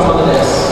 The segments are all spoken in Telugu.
come on the desk.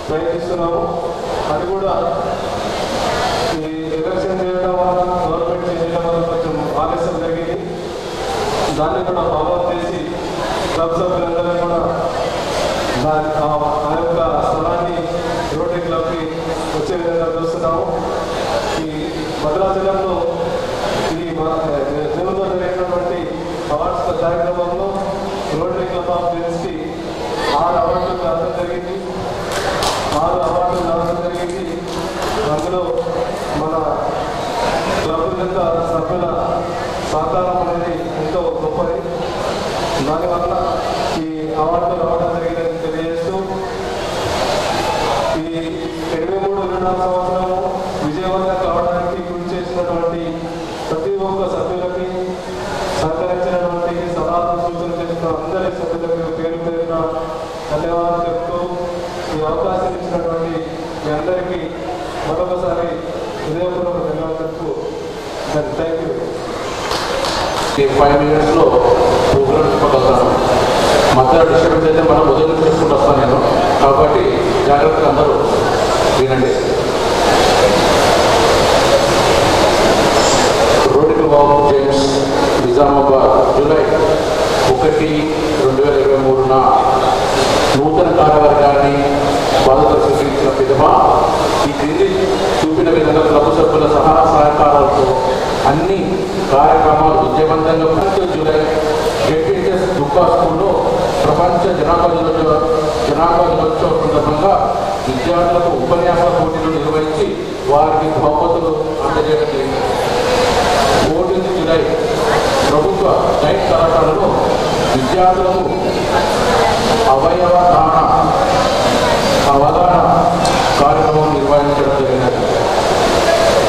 Thank you. 5 minutes లో ప్రోగ్రామ్ మధ్య డిస్టర్బెన్స్ అయితే మనం మొదలు చేసుకుంటూ వస్తాను నేను కాబట్టి జాగ్రత్త జాగ్రత్తగా అందరూ వినండి. రోడ్డు బాబు జేమ్స్ నిజామాబాద్ జూలై 1, 2023న నూతన కార్యవర్గాన్ని బాధ్యతలు సృష్టించిన పిదమా ఈ క్రింది చూపిన విధంగా క్లబ్ సభ్యుల సహకారాలతో అన్ని కార్యక్రమాలు విజయవంతంగా జూలై జెడ్పీహెచ్ఎస్ దుబ్బా స్కూల్లో ప్రపంచ జనాభా దినోత్సవం సందర్భంగా విద్యార్థులకు ఉపన్యాస పోటీలు నిర్వహించి వారికి బహుమతులు అందజేయడం జరిగింది. 14 జూలై ప్రభుత్వ డైట్ కళాశాలలో విద్యార్థులకు అవగాహన కార్యక్రమం నిర్వహించడం జరిగినది.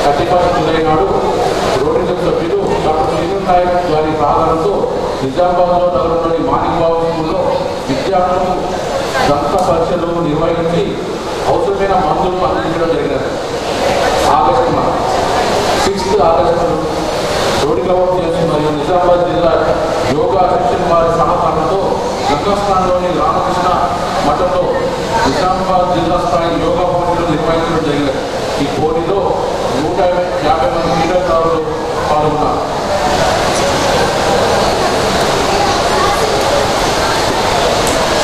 31 జూలై నాడు రోటరీ సభ్యులు డాక్టర్ శ్రీను నాయక్ గారి సహకారంతో నిజామాబాద్లో నగరంలోని మాణిక్ బాబు స్కూల్లో విద్యార్థులకు దంత పరీక్షలు నిర్వహించి అవసరమైన మందులు అందించడం జరిగినది. ఆగస్టు 6 ఆగస్టు రోడ్డు క్లబ్ చేసి మరియు నిజామాబాద్ జిల్లా యోగా సెక్షన్ వారి సహకారంతో గంగాస్థానంలోని రామకృష్ణ మఠంలో నిజామాబాద్ జిల్లా స్థాయి యోగా పోటీలు నిర్వహించడం జరిగినది. ఈ పోటీలో 150 మంది క్రీడాకారులు పాల్గొన్నారు.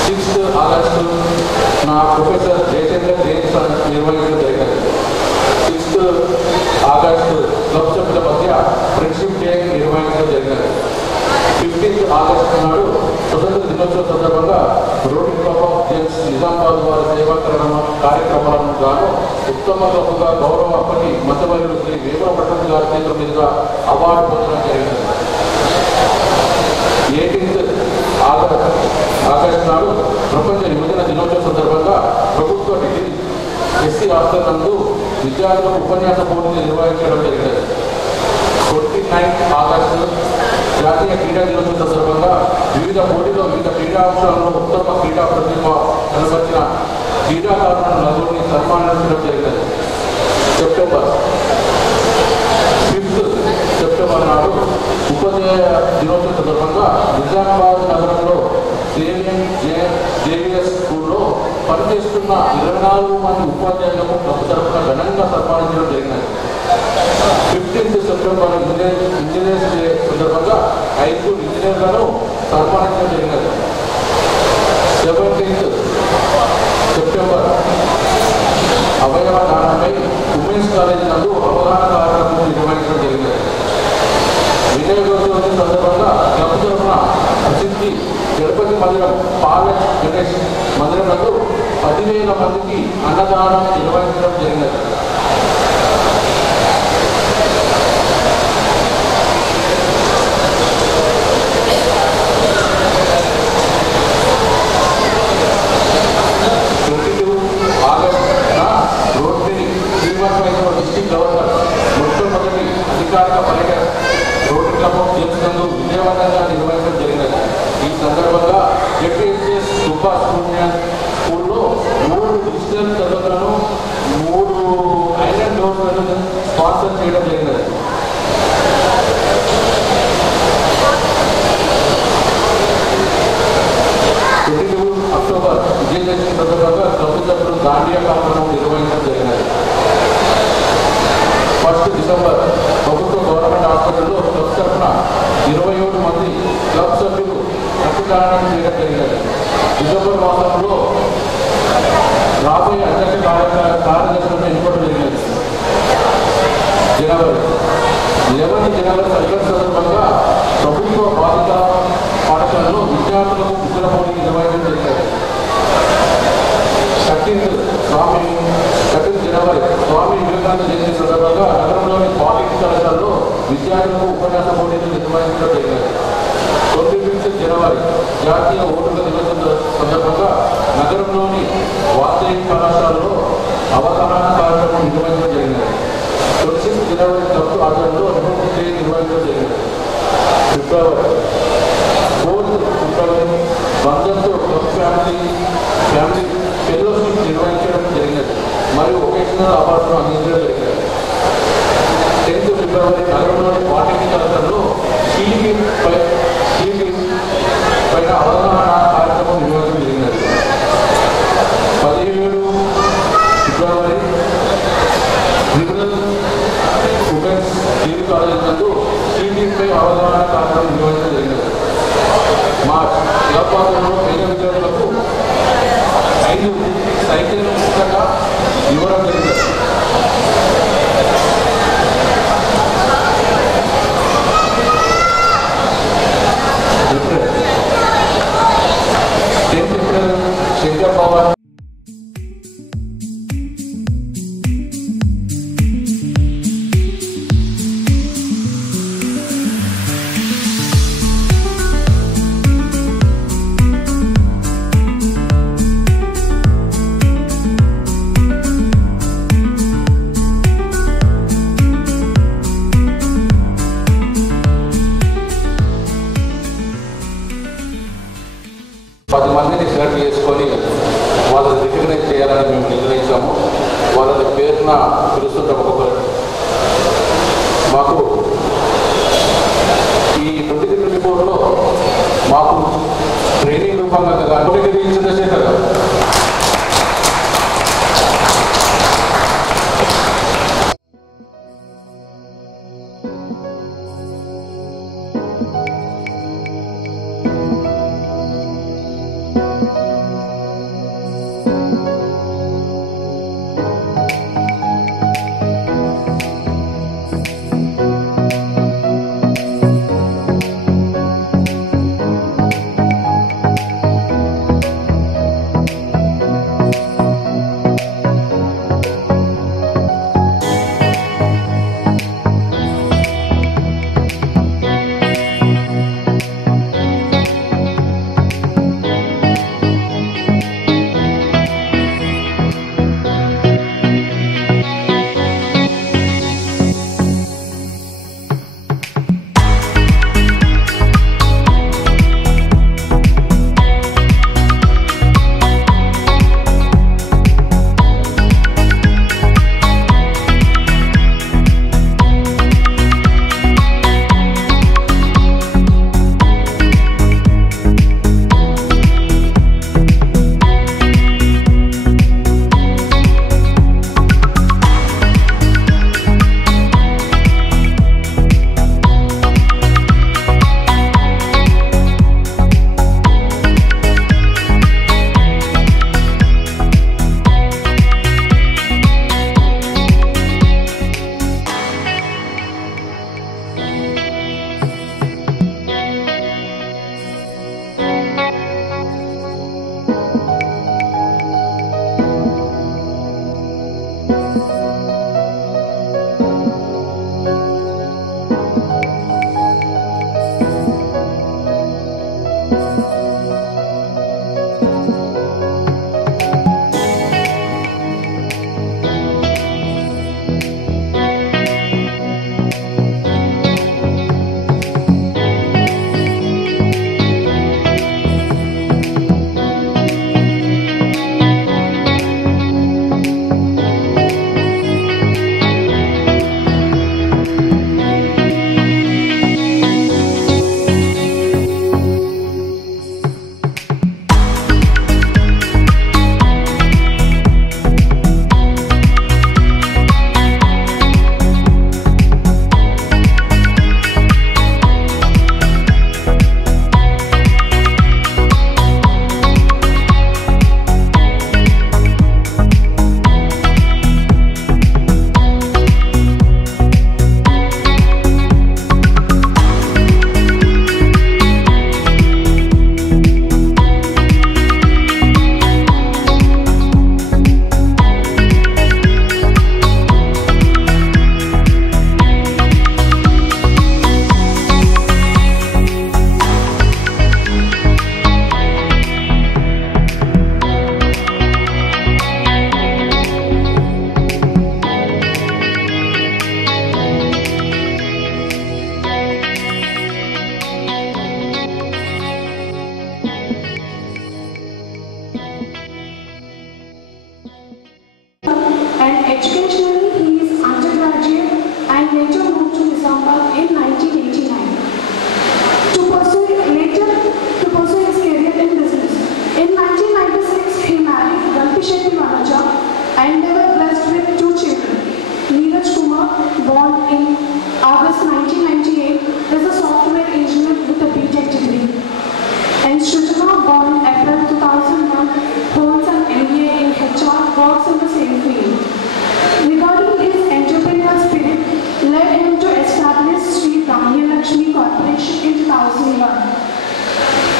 6 ఆగస్టు ప్రొఫెసర్ జయచంద్ర జయంతి నిర్వహించడం జరిగినది. 6 ఆగస్టు క్లబ్ సభ్యుల మధ్య ఫ్రెండ్షిప్ డే నిర్వహించడం జరిగినది. 15 ఆగస్టు నాడు స్వతంత్ర దినోత్సవం సందర్భంగా rotary club of James Nizamabad వారి సేవా కార్యక్రమాలను గాను ఉత్తమ క్లబ్గా గౌరవ అప్పటి మంత్రివర్యులు శ్రీ వేమల ప్రసాద్ గారి చేతుల మీదుగా అవార్డు పొందడం జరిగింది. 18 ఆగస్టు నాడు ప్రపంచ యువజన దినోత్సవం సందర్భంగా ప్రభుత్వ డిగ్రీ ఎస్సీ హాస్టల్ నందు విద్యార్థులకు ఉపన్యాస పోటీలు నిర్వహించడం జరిగినది. 29 ఆగస్టు జాతీయ క్రీడా దినోత్సవం సందర్భంగా వివిధ పోటీల్లో వివిధ క్రీడా అంశాలను ఉత్తమ క్రీడా ప్రతిభ కనబరిచిన క్రీడాకారులను నలుగురిని సన్మానించడం జరిగినది. సెప్టెంబర్ 5 నాడు ఉపాధ్యాయ దినోత్సవం సందర్భంగా నిజామాబాద్ నగరంలో జేవిఎస్ స్కూల్లో పనిచేస్తున్న 24 మంది ఉపాధ్యాయులకు క్లబ్ తరఫున ఘనంగా సన్మానించడం జరిగినది. 15 సెప్టెంబర్ ఇంజనీర్స్ డే సందర్భంగా 5 ఇంజనీర్లను సన్మానించడం జరిగినది. 17 సెప్టెంబర్ అవయవ దానంపై ఉమెన్స్ కాలేజ్ నందు అవగాహన కార్యక్రమం నిర్వహించడం జరిగినది. విజయదశమి సందర్భంగా క్లబ్ తరఫున ప్రసిద్ధి గణపతి మందిరం పాలెస్ గణేష్ మందిరం నందు 10,000 మందికి అన్నదానం నిర్వహించడం జరిగినది. డిస్ట్రిక్ట్ గవర్నర్ మొట్టమొదటి అధికారిక పర్యటన రోడ్డు క్లబ్ ఆఫ్ జేమ్స్ నందు విజయవంతంగా నిర్వహించడం జరిగినది. ఈ సందర్భంగా జెడ్పీహెచ్ఎస్ దుబ్బా స్కూల్లో 3 డిజిటల్ తరగతులను 3 ఐరన్ డోర్లను స్పాన్సర్ చేయడం జరిగినది. అక్టోబర్ విజయదశమి సందర్భంగా క్లబ్ సభ్యులు దాండియా కార్యక్రమం నిర్వహించడం జరిగినది. 1 డిసెంబర్ ప్రభుత్వ గవర్నమెంట్ హాస్పిటల్లో క్లబ్ తరఫున 27 మంది క్లబ్ సభ్యులు రక్తదానం చేయడం జరిగినది. డిసెంబర్ మాసంలో రాబోయే అధ్యక్ష కార్యదర్శులను ఎన్నుకోవడం జరిగినది. జనవరి 11 జనవరి సర్కల్ సందర్భంగా ప్రభుత్వ బాలిక పాఠశాలలో విద్యార్థులకు ముగ్గుల పోటీ నిర్వహించడం జరిగినది. 13 జనవరి స్వామి వివేకానంద జయంతి సందర్భంగా నగరంలోని పాలిటెక్నిక్ కళాశాలలో విద్యార్థులకు ఉపన్యాస పోటీలు నిర్వహించడం జరిగినది. 25 జనవరి జాతీయ ఓటర్ల దినోత్సవం సందర్భంగా నగరంలోని వాసవి కళాశాలలో అవగాహన కార్యక్రమం నిర్వహించడం జరిగినది. 26 జనవరి క్లబ్ ఆధ్వర్యంలో రిపబ్లిక్ డే నిర్వహించడం జరిగినది. ఫిబ్రవరి 4 బంధంతో క్లబ్ ఫ్యామిలీ ఫెలోషిప్ నిర్వహించడం జరిగినది మరియు ఒకేషనల్ అవార్డును అందించడం జరిగినది. 10 ఫిబ్రవరి నగరంలోని పాలిటెక్నిక్ కళాశాలలో పైన అవగాహన కార్యక్రమం నిర్వహించడం జరిగినది. 17 భవన్. మందిని సెలెక్ట్ చేసుకొని వాళ్ళని రికగ్నైజ్ చేయాలని మేము నిర్ణయించాము. వాళ్ళని పేరున పిలుస్తుంటాం ఒక్కొక్కరు. మాకు ఈ 2024లో మాకు ట్రైనింగ్ రూపంగా చంద్రశేఖర్ గారు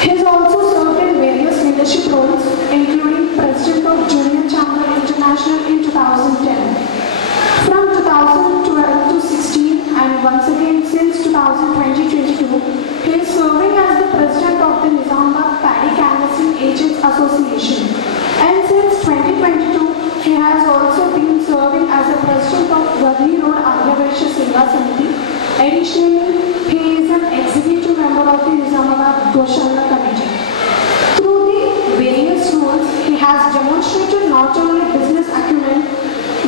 He has also served in various leadership roles, including President Additionally, he is an executive member of the Nizamabad Goshala Committee. Through the various roles, he has demonstrated not only business acumen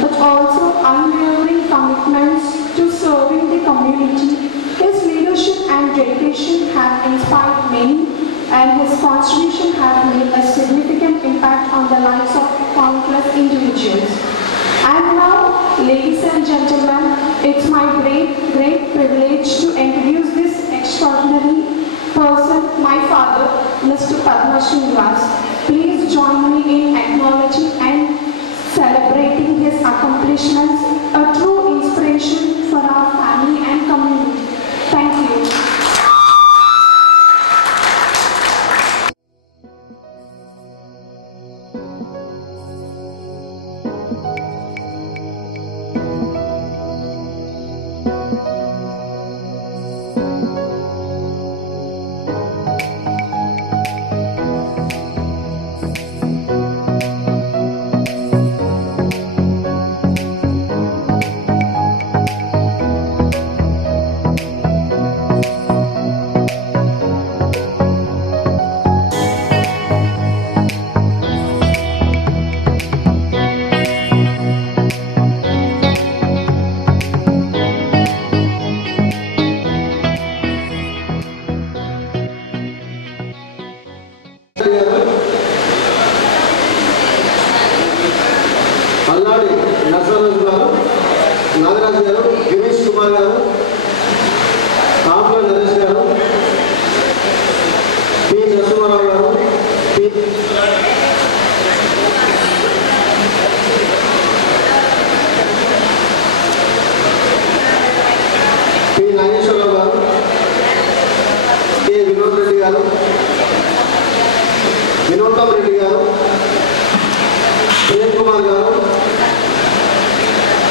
but also unwavering commitments to serving the community. His leadership and dedication have inspired many, and his contribution has made a significant impact on the lives of countless individuals. And now, ladies and gentlemen, it's my great privilege to introduce this extraordinary person, my father, Mr. Padma Srinivas. Please join me in acknowledging and celebrating his accomplishments, a true inspiration for our family and community. Thank you.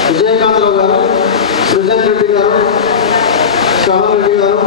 విజయకాంతరావు గారు, సృజన్ రెడ్డి గారు, శ్రవణ్ రెడ్డి గారు,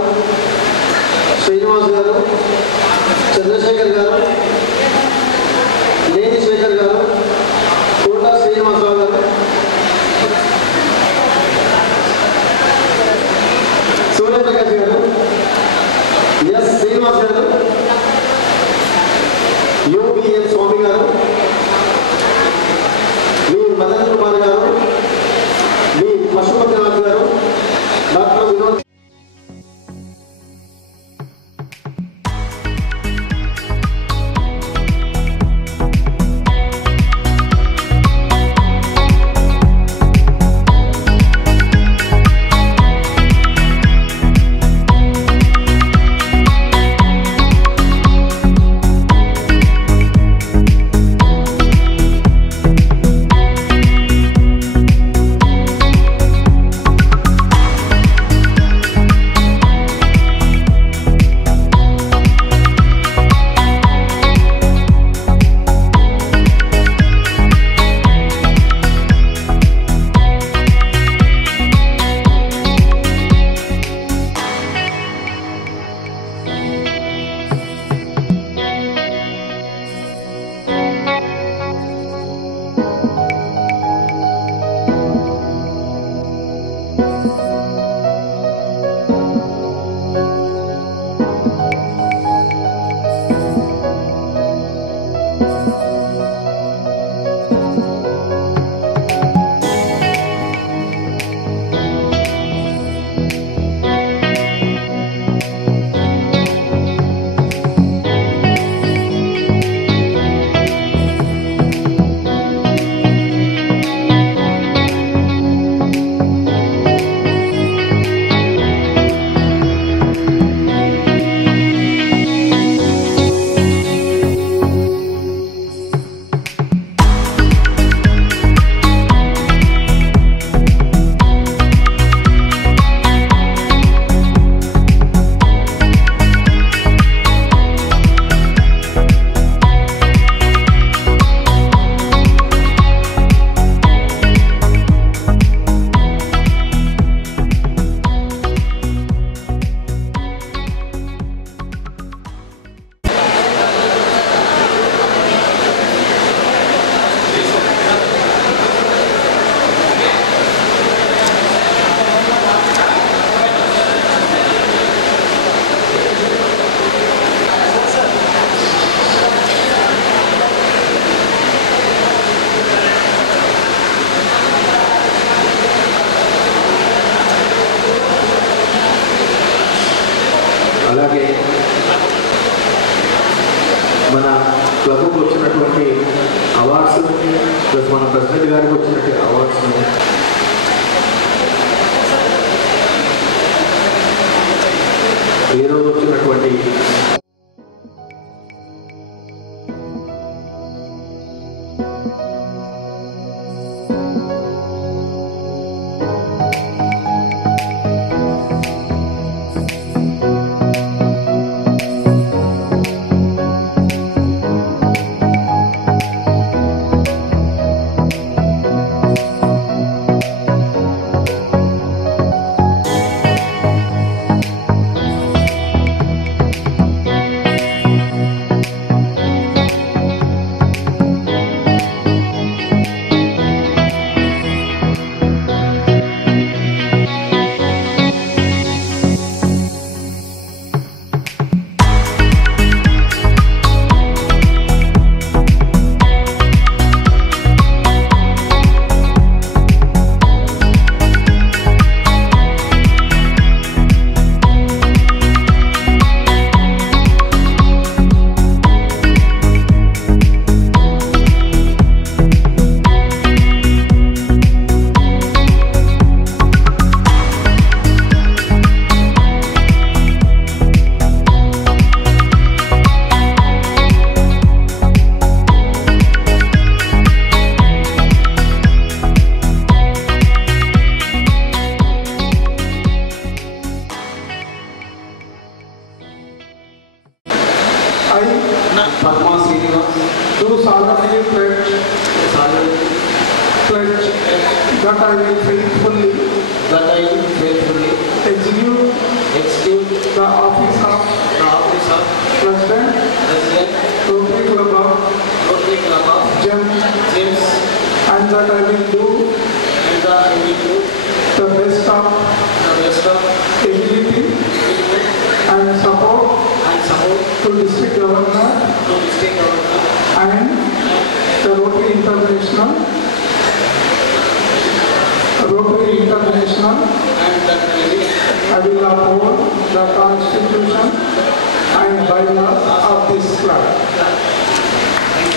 Rotary. Padma Srinivas, do solemnly pledge that I will faithfully execute the office of President, Rotary Club of James, and that I will do the best of ability and support to District Governor and the Rotary International I will uphold the Constitution and bylaws of this club.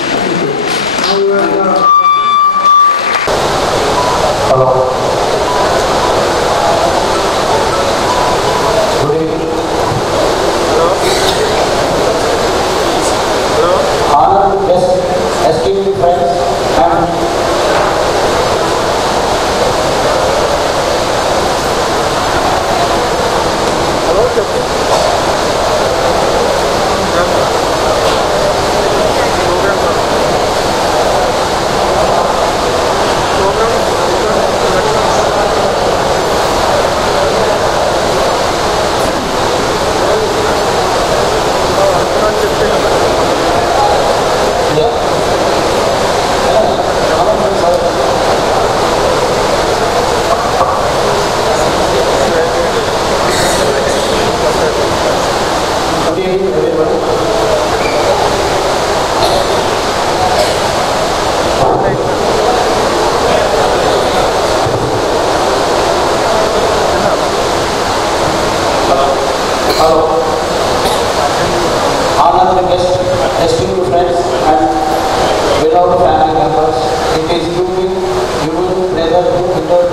Thank you. Hello. Good evening. Honored guests, esteemed friends, and honored guests, esteemed friends, and beloved family members, it is truly human pleasure to introduce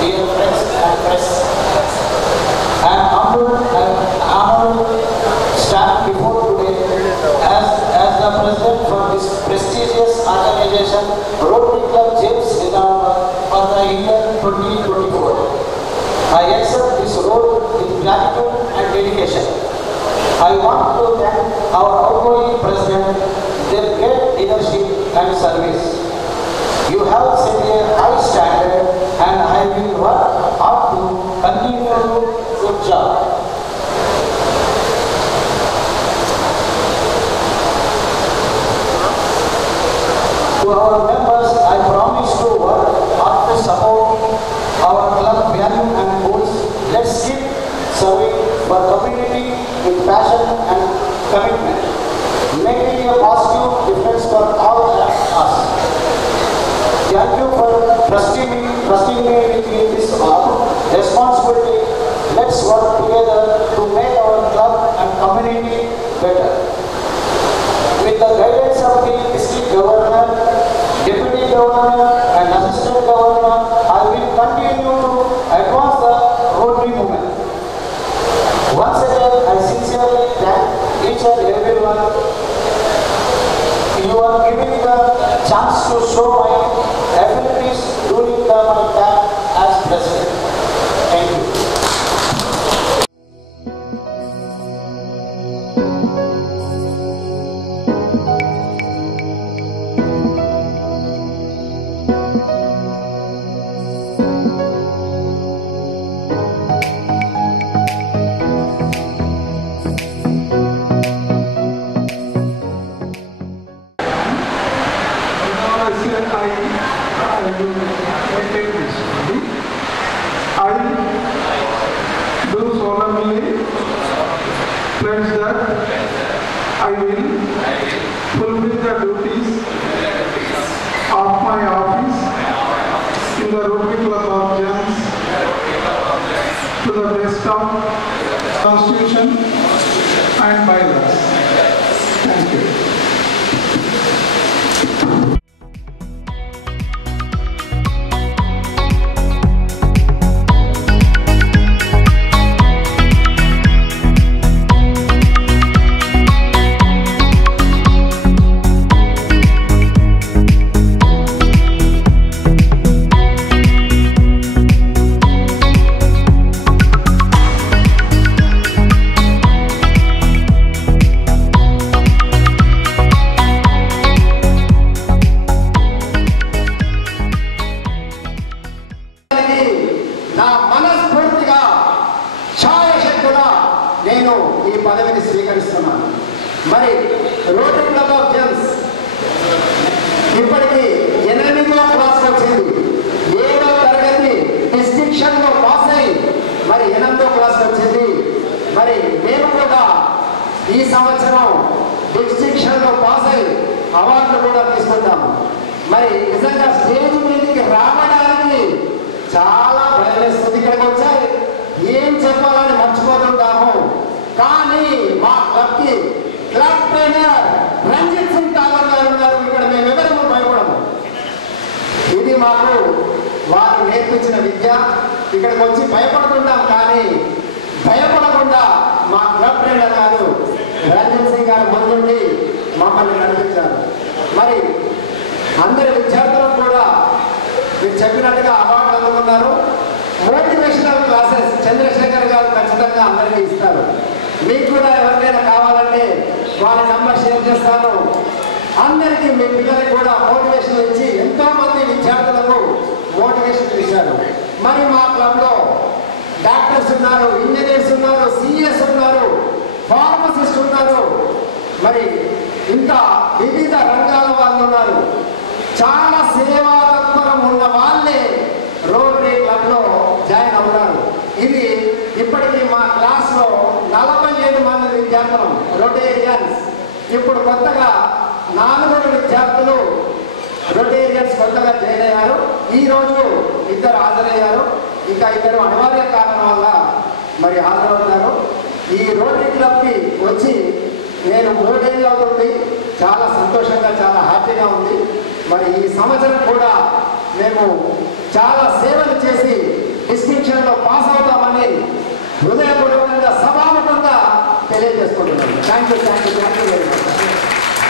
dear friends and press. I am humbled and honored to stand before today as the president for this prestigious organization, Rotary Club James Nizamabad, for the year 2024. I accept this role with gratitude and dedication. I want to thank our outgoing president, their great leadership and service. You have set a high standard and I will work hard to continue good job. To our members, I promise to work hard to support our club value and goals. Let's keep serving for community with passion and commitment, making a positive difference for all of us. Thank you for trusting me with this responsibility. Let's work together to make our club and community better. With the guidance of the district governor, deputy governor and assistant governor, I will continue to advance the road You are giving the chance to show my abilities during my time as president. Thank you. I do solemnly pledge that I will fulfill the duties of my office in the Rotary Club of Gems to the best of Constitution and bylaws. Thank you. నేను ఈ పదవిని స్వీకరిస్తున్నాను. మరి రోటరీ క్లబ్ ఆఫ్ జెమ్స్ ఇప్పటికి 8వ క్లాస్ వచ్చింది. 7వ తరగతి డిస్టింక్షన్ లో పాస్ అయ్యి మరి 8వ క్లాస్ వచ్చింది. మరి మేము కూడా ఈ సంవత్సరం డిస్టింక్షన్ లో పాస్ అయ్యి అవార్డులు కూడా తీసుకుంటాము. మరి నిజంగా స్టేజ్ మీదకి రావడానికి చాలా భయం వేస్తుంది. ఇక్కడికి వచ్చాయి ఏం చెప్పాలని మర్చిపోతుంటాము. కానీ మా క్లబ్కి క్లబ్ ట్రైనర్ రంజిత్ సింగ్ ఠాగూర్ గారు ఉన్నారు. ఇక్కడ మేము ఎవరము భయపడము. ఇది మాకు వారు నేర్పించిన విద్య. ఇక్కడికి వచ్చి భయపడుతుంటాం కానీ భయపడకుండా మా క్లబ్ ట్రైనర్ గారు రంజిత్ సింగ్ గారు ముందుండి మమ్మల్ని నడిపించారు. మరి అందరి విద్యార్థులకు కూడా మీరు చెప్పినట్టుగా అవార్డులు అందుకున్నారు. మోటివేషనల్ క్లాసెస్ చంద్రశేఖర్ గారు ఖచ్చితంగా అందరికీ ఇస్తారు. మీకు కూడా ఎవరికైనా కావాలంటే వాళ్ళ నంబర్ షేర్ చేస్తాను. అందరికీ మీ పిల్లలకి కూడా మోటివేషన్ ఇచ్చి ఎంతో మంది విద్యార్థులకు మోటివేషన్ ఇచ్చారు. మరి మా క్లబ్లో డాక్టర్స్ ఉన్నారు, ఇంజనీర్స్ ఉన్నారు, సిఎస్ ఉన్నారు, ఫార్మసిస్ట్ ఉన్నారు, మరి ఇంకా వివిధ రంగాల వాళ్ళు ఉన్నారు. చాలా సేవా తత్పరం ఉన్న వాళ్ళే రోటరీ క్లబ్లో జాయిన్ అవుతారు. ఇది ఇప్పటికీ మా క్లాస్లో 47 మంది విద్యార్థులు రొటేరియన్స్. ఇప్పుడు కొత్తగా 4 విద్యార్థులు రొటేరియన్స్ కొత్తగా జాయిన్ అయ్యారు. ఈరోజు 2 హాజరయ్యారు. ఇంకా 2 అనివార్య కారణం వల్ల మరి హాజరవుతారు. ఈ రోటరీ క్లబ్కి వచ్చి నేను 3 ఏళ్ళు అవుతుంది. చాలా సంతోషంగా చాలా హ్యాపీగా ఉంది. మరి ఈ సంవత్సరం కూడా మేము చాలా సేవలు చేసి డిస్టింక్షన్లో పాస్ అవుతామని హృదయపూర్వకంగా సభాముఖంగా తెలియజేసుకుంటున్నాను. Thank you very much.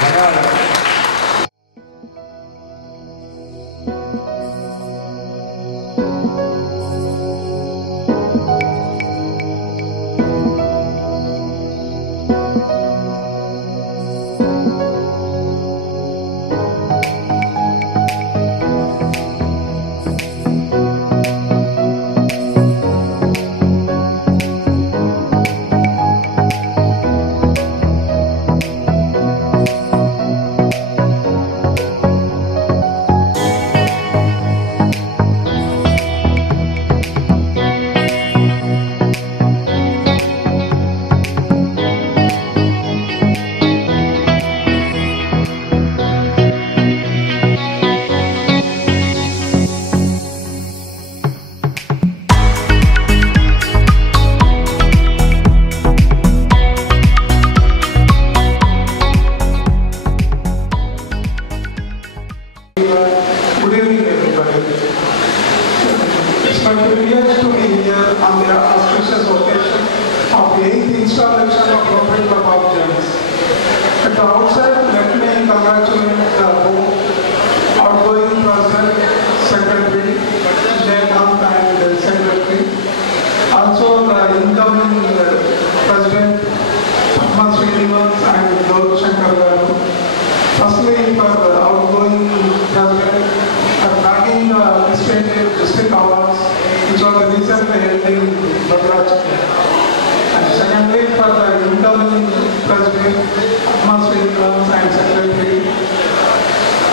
ధన్యవాదాలు. At the outset, let me congratulate the outgoing President, Secretary, Jayanth and Secretary. Also the incoming President, Padma Srinivas and Gaur Shankar Garu. Firstly, for the outgoing President, for bagging the Administrative District Awards, which was recently held in Bhadrachalam. And secondly, for the incoming President, Padma Srinivas and Secretary,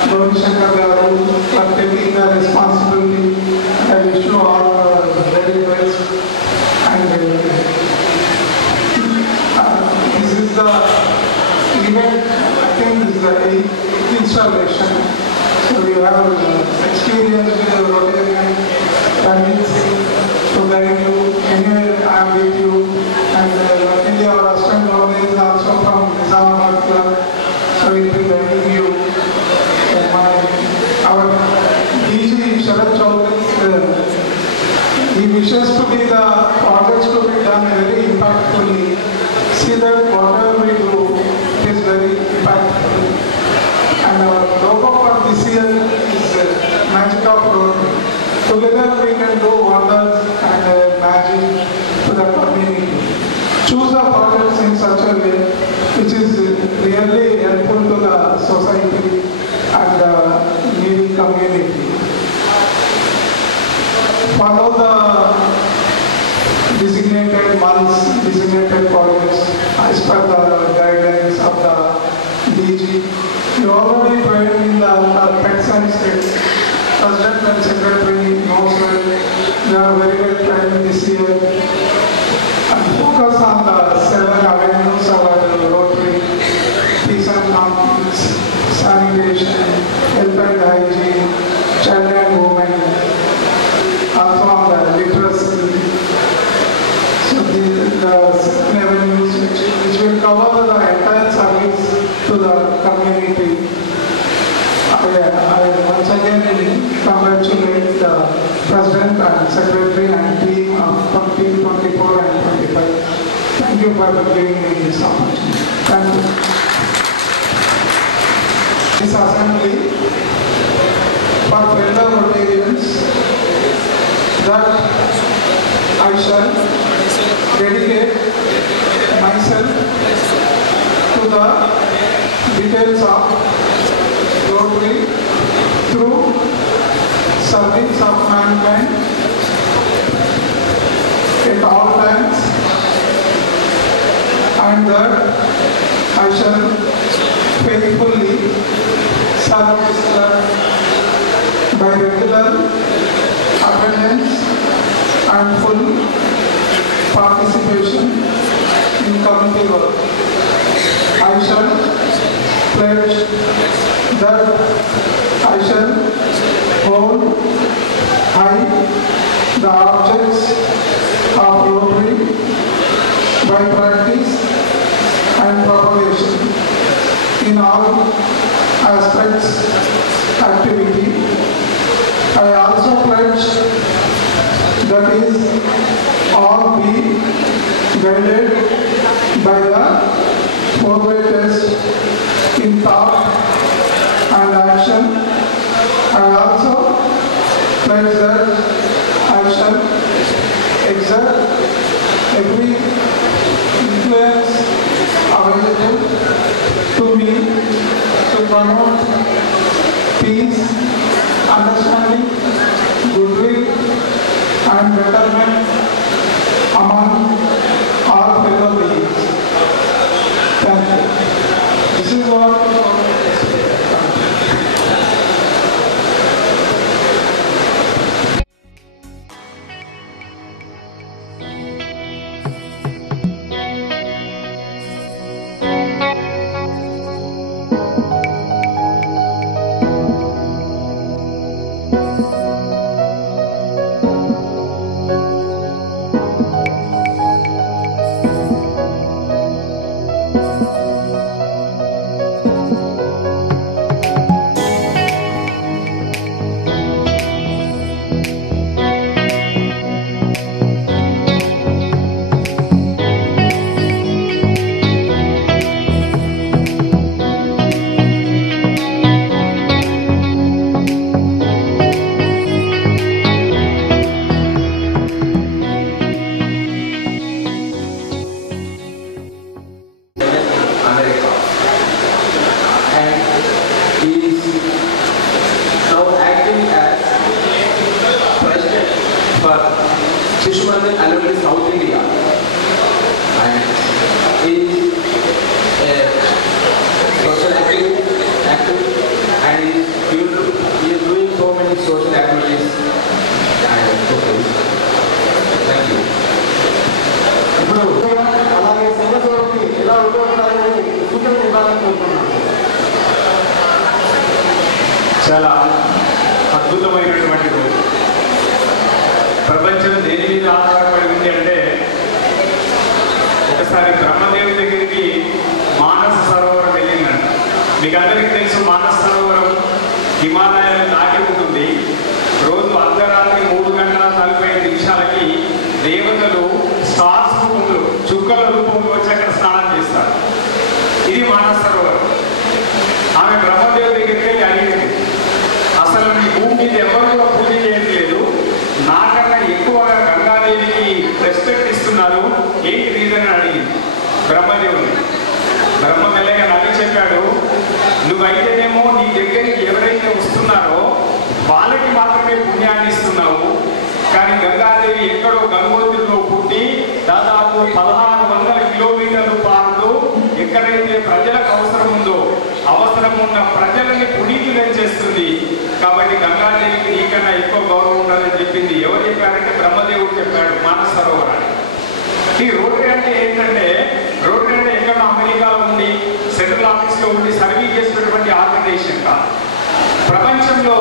Gaur Shankar Garu, for taking the responsibility. I wish you all the very best. And this is the event, I think this is the 8th installation. So we have experience with the Rotarian to guide you. Anyway, I am with you. And luckily our assistant governor is also from Nizamabad club. So it will guide you. Our DG Sharad Chaudhary, he wishes to be the projects to be done very impactfully. See that whatever we do is very impactful. And our logo for this year is Magic of Road. Together we can do wonders and magic to the community. Choose the projects in such a way which is really helpful to the society and the needy community. Follow the designated months, designated projects as per the guidelines of the DG. You already trained in the pet science states. President and Secretary knows well. They are very well trained this year. And focus on the 7 avenues of our Rotary: peace and conflicts, sanitation, health and hygiene, child and women. Also on the literacy. So the 7 avenues which will cover the entire service to the community. I once again congratulate the President and Secretary and team of 2024 and 25. Thank you for giving me this opportunity. Thank you. This assembly for fellow Rotarians that I shall dedicate myself to the details of Rotary through service of mankind at all times, and that I shall faithfully serve by regular attendance and full participation in community work. I shall pledge that I shall hold high the objects of Rotary by practice and propagation in all aspects activity. I also pledge that is all be guided by the 4-way test in thought and action. I also pledge that I shall exert every influence available to me to promote peace, understanding, goodwill, and betterment among all fellow beings. Thank you. This is what కోరుకుంటున్నాను. చాలా అద్భుతమైనటువంటి రోజు. ప్రపంచం దేని మీద ఆధారపడి ఉంది అంటే ఒకసారి బ్రహ్మదేవుడి దగ్గరికి మానస సరోవరం వెళ్ళిందంట. మీకు అందరికీ తెలుసు మానస సరోవరం హిమాలయాలను దాటి ఉంటుంది. రోజు అర్ధరాత్రి 3:45 దేవతలు స్టార్స్ రూపంలో చుక్కల రూపంలో వచ్చి అక్కడ స్నానం చేస్తారు. ఇది మానస సరోవరం. ఆమె బ్రహ్మదేవుడి దగ్గరికి వెళ్ళి అడిగింది, అసలు మీ భూమి మీద ఎవరు కూడా పూజ చేయట్లేదు, నాకన్నా ఎక్కువగా గంగాదేవికి రెస్పెక్ట్ ఇస్తున్నారు, ఏంటి రీజన్ అని అడిగింది బ్రహ్మదేవుని. బ్రహ్మ మెల్లగా నవ్వి చెప్పాడు, నువ్వైతేనేమో నీ దగ్గరికి ఎవరైతే వస్తున్నారో వాళ్ళకి మాత్రమే పుణ్యాన్ని ఇస్తున్నావు, కానీ గంగాదేవి ఎక్కడో గంగోత్రిలో పుట్టి దాదాపు 1600 కిలోమీటర్లు పారుతూ ఎక్కడైతే ప్రజలకు అవసరం ఉందో అవసరం ఉన్న ప్రజలని పునీతులని చేస్తుంది. కాబట్టి గంగాదేవికి నీకన్నా ఎక్కువ గౌరవం ఉండాలని చెప్పింది. ఎవరు చెప్పారంటే బ్రహ్మదేవుడు చెప్పాడు మానస సరోవరాన్ని. ఈ రోటరీ అంటే ఏంటంటే, రోటరీ అంటే ఎక్కడో అమెరికాలో ఉండి సెంట్రల్ ఆఫీస్లో ఉండి సర్వీస్ చేసినటువంటి ఆర్గనైజేషన్ కాదు. ప్రపంచంలో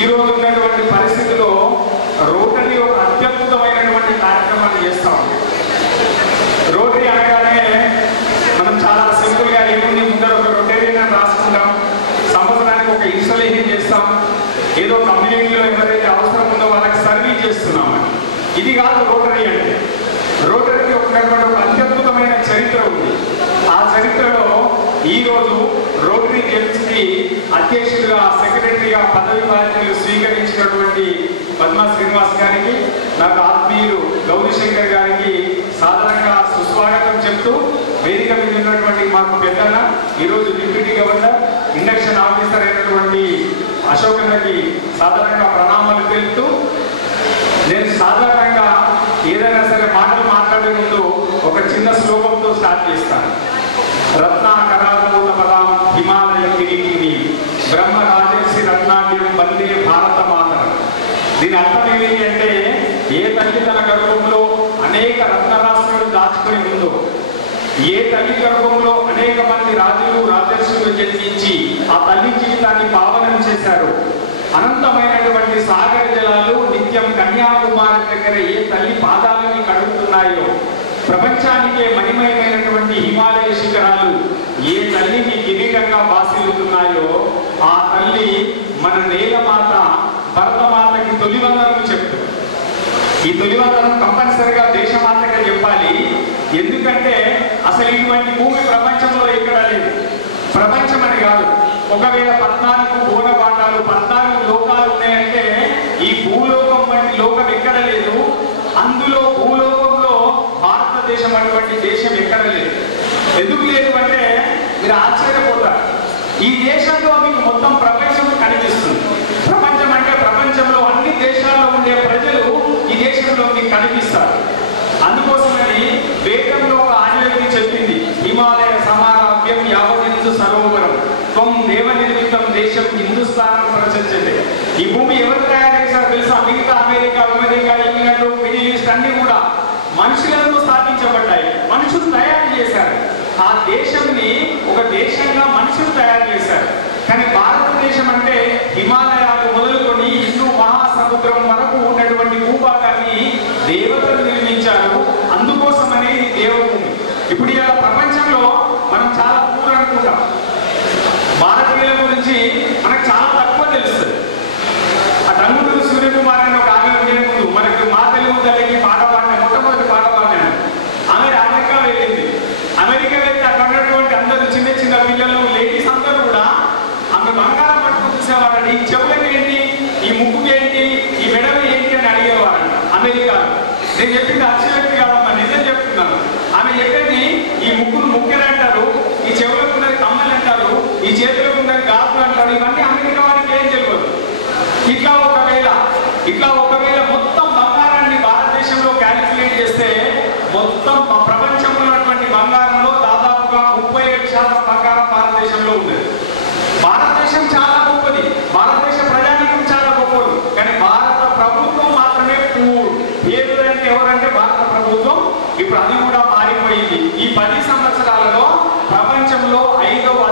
ఈరోజు ఉన్నటువంటి పరిస్థితిలో రోటరీ ఒక అత్యద్భుతమైనటువంటి కార్యక్రమాన్ని చేస్తూ ఉంది. రోటరీ అనగానే మనం చాలా సింపుల్గా ఏముంది, ముందర ఒక రొటేరియన్ అని రాసుకుంటాం, సంవత్సరానికి ఒక ఇన్స్టాలేషన్ చేస్తాం, ఏదో కమ్యూనిటీలో ఎవరైతే అవసరం ఉందో వాళ్ళకి సర్వీస్ చేస్తున్నామని. ఇది కాదు రోటరీ అంటే. రోటరీకి ఉన్నటువంటి ఒక అత్యద్భుతమైన చరిత్ర ఉంది. ఆ చరిత్రలో ఈరోజు రోటరీ గెలిచి అధ్యక్షుడిగా సెక్రటరీగా పదవి బాధ్యతలు స్వీకరించినటువంటి పద్మా శ్రీనివాస్ గారికి, నాకు ఆత్మీయులు గౌరీశంకర్ గారికి సాధారణంగా సుస్వాగతం చెప్తూ, వేదిక మీద ఉన్నటువంటి మాకు పెద్దన్న ఈరోజు డిప్యూటీ గవర్నర్ ఇండక్షన్ ఆఫీసర్ అయినటువంటి అశోకన్నకి సాధారణంగా ప్రణామాలు తెలుపుతూ, నేను సాధారణంగా ఏదైనా సరే మాటలు మాట్లాడే ముందు ఒక చిన్న శ్లోకంతో స్టార్ట్ చేస్తాను. రత్నాకరాలూత పదాం హిమాలయ కిరీటిని బ్రహ్మ రాజర్షి రత్నాట్యం వందే భారత మాతరం. దీని అర్థం ఏమిటి అంటే, ఏ తల్లి తన గర్భంలో అనేక రత్నరాశులను దాచుకొని ఉందో, ఏ తల్లి గర్భంలో అనేక మంది రాజులు రాజర్షులు జన్మించి ఆ తల్లి జీవితాన్ని పావనం చేశారు, అనంతమైనటువంటి సాగర జలాలు నిత్యం కన్యాకుమారి దగ్గర ఏ తల్లి పాదాలని కడుగుతున్నాయో, ప్రపంచానికే మణిమయమైనటువంటి హిమాలయ శిఖరాలు ఏ తల్లికి కిరీటంగా బాసిల్లుతున్నాయో, ఆ తల్లి మన నేలమాత భరతమాతకి తొలివందనం చెప్తుంది. ఈ తొలివందనం కంపల్సరిగా దేశమాతగా చెప్పాలి. ఎందుకంటే అసలు ఇటువంటి భూమి ప్రపంచంలో ఎక్కడ లేదు. ప్రపంచం అని కాదు, ఒకవేళ 14 భువనపాండాలు 14 లోకాలు ఉన్నాయంటే ఈ భూలోకం వంటి లోకం ఎక్కడ లేదు. అందులో భూలోకంలో భారతదేశం అటువంటి దేశం ఎక్కడ లేదు. ఎందుకు లేదు అంటే మీరు ఆశ్చర్యపోతారు. ఈ దేశంలో మీకు మొత్తం ప్రపంచం కనిపిస్తుంది. ప్రపంచం అంటే ప్రపంచంలో అన్ని దేశాల్లో ఉండే ప్రజలు ఈ దేశంలో మీకు కనిపిస్తారు. అందుకోసమని వేదంలో ఒక ఆదివ్యక్తి చెప్పింది, హిమాలయ సమారాభ్యం యావదిందు సరోవరం త్వం దేవ నిర్మితం దేశం హిందుస్థానం ప్రచంచతే. ఈ భూమి ఎవరు తయారు చేశారో తెలుసా? మిగతా అమెరికా, ఇంగ్లాండ్, మిడిల్ ఈస్ట్ అన్ని కూడా మనుషులతో స్థాపించబడ్డాయి. మనుషులు తయారు చేశారు. ఆ దేశంని ఒక దేశంగా మనుషులు తయారు చేశారు. కానీ భారతదేశం అంటే హిమాలయాలు మొదలుకొని హిందూ మహాసముద్రం వరకు ఉన్నటువంటి భూభాగాన్ని దేవతలు నిర్మించారు. అందుకోసమనే ఇది దేవభూమి. ఇప్పుడు ఇలా ప్రపంచంలో మనం చాలా పూర్ అనుకుంటాం. భారతీయుల గురించి మనకు చాలా తక్కువ తెలుస్తుంది. ఆ రంగుడు సూర్యకుమార్ అని ఒక ఆమె ఉండే ముందు మనకు మా తెలుగు తల్లికి పాట పాడిన మొట్టమొదటి పాట పాడినాను. ఆమె అమెరికా వెళ్ళింది. అమెరికా వెళ్తే అక్కడ ఉన్నటువంటి అందరూ చిన్న చిన్న పిల్లలు, లేడీస్ అందరూ కూడా ఆమె బంగారం పట్టుకు చూసేవారండి. ఈ చెవులకి ఏంటి, ఈ ముక్కుకి ఏంటి, ఈ మెడలు ఏంటి అని అడిగేవారంట అమెరికాలో. నేను చెప్పింది అక్షరక్తి కాదమ్మా, నిజం చెప్తున్నాను. ఆమె చెప్పేది ఈ ముక్కును ముక్కెలు అంటారు, ఈ చెవులకు ఉన్నది కమ్మలు అంటారు, ఈ చేతులకు ఉన్నది గాజులు అంటారు. ఇవన్నీ అమెరికా వారికి ఏం తెలియదు. ఇట్లా ఒకవేళ మొత్తం బంగారాన్ని భారతదేశంలో క్యాలిక్యులేట్ చేస్తే మొత్తం ప్రపంచంలో ఉన్నటువంటి బంగారంలో దాదాపుగా 37% బంగారం భారతదేశంలో ఉంది. భారతదేశం చాలా గొప్పది, భారతదేశ ప్రజానీకం చాలా గొప్పది. కానీ భారత ప్రభుత్వం మాత్రమే ఏదంటే ఎవరంటే భారత ప్రభుత్వం ఇప్పుడు అది కూడా మారిపోయింది. ఈ 10 సంవత్సరాలలో ప్రపంచంలో 5వ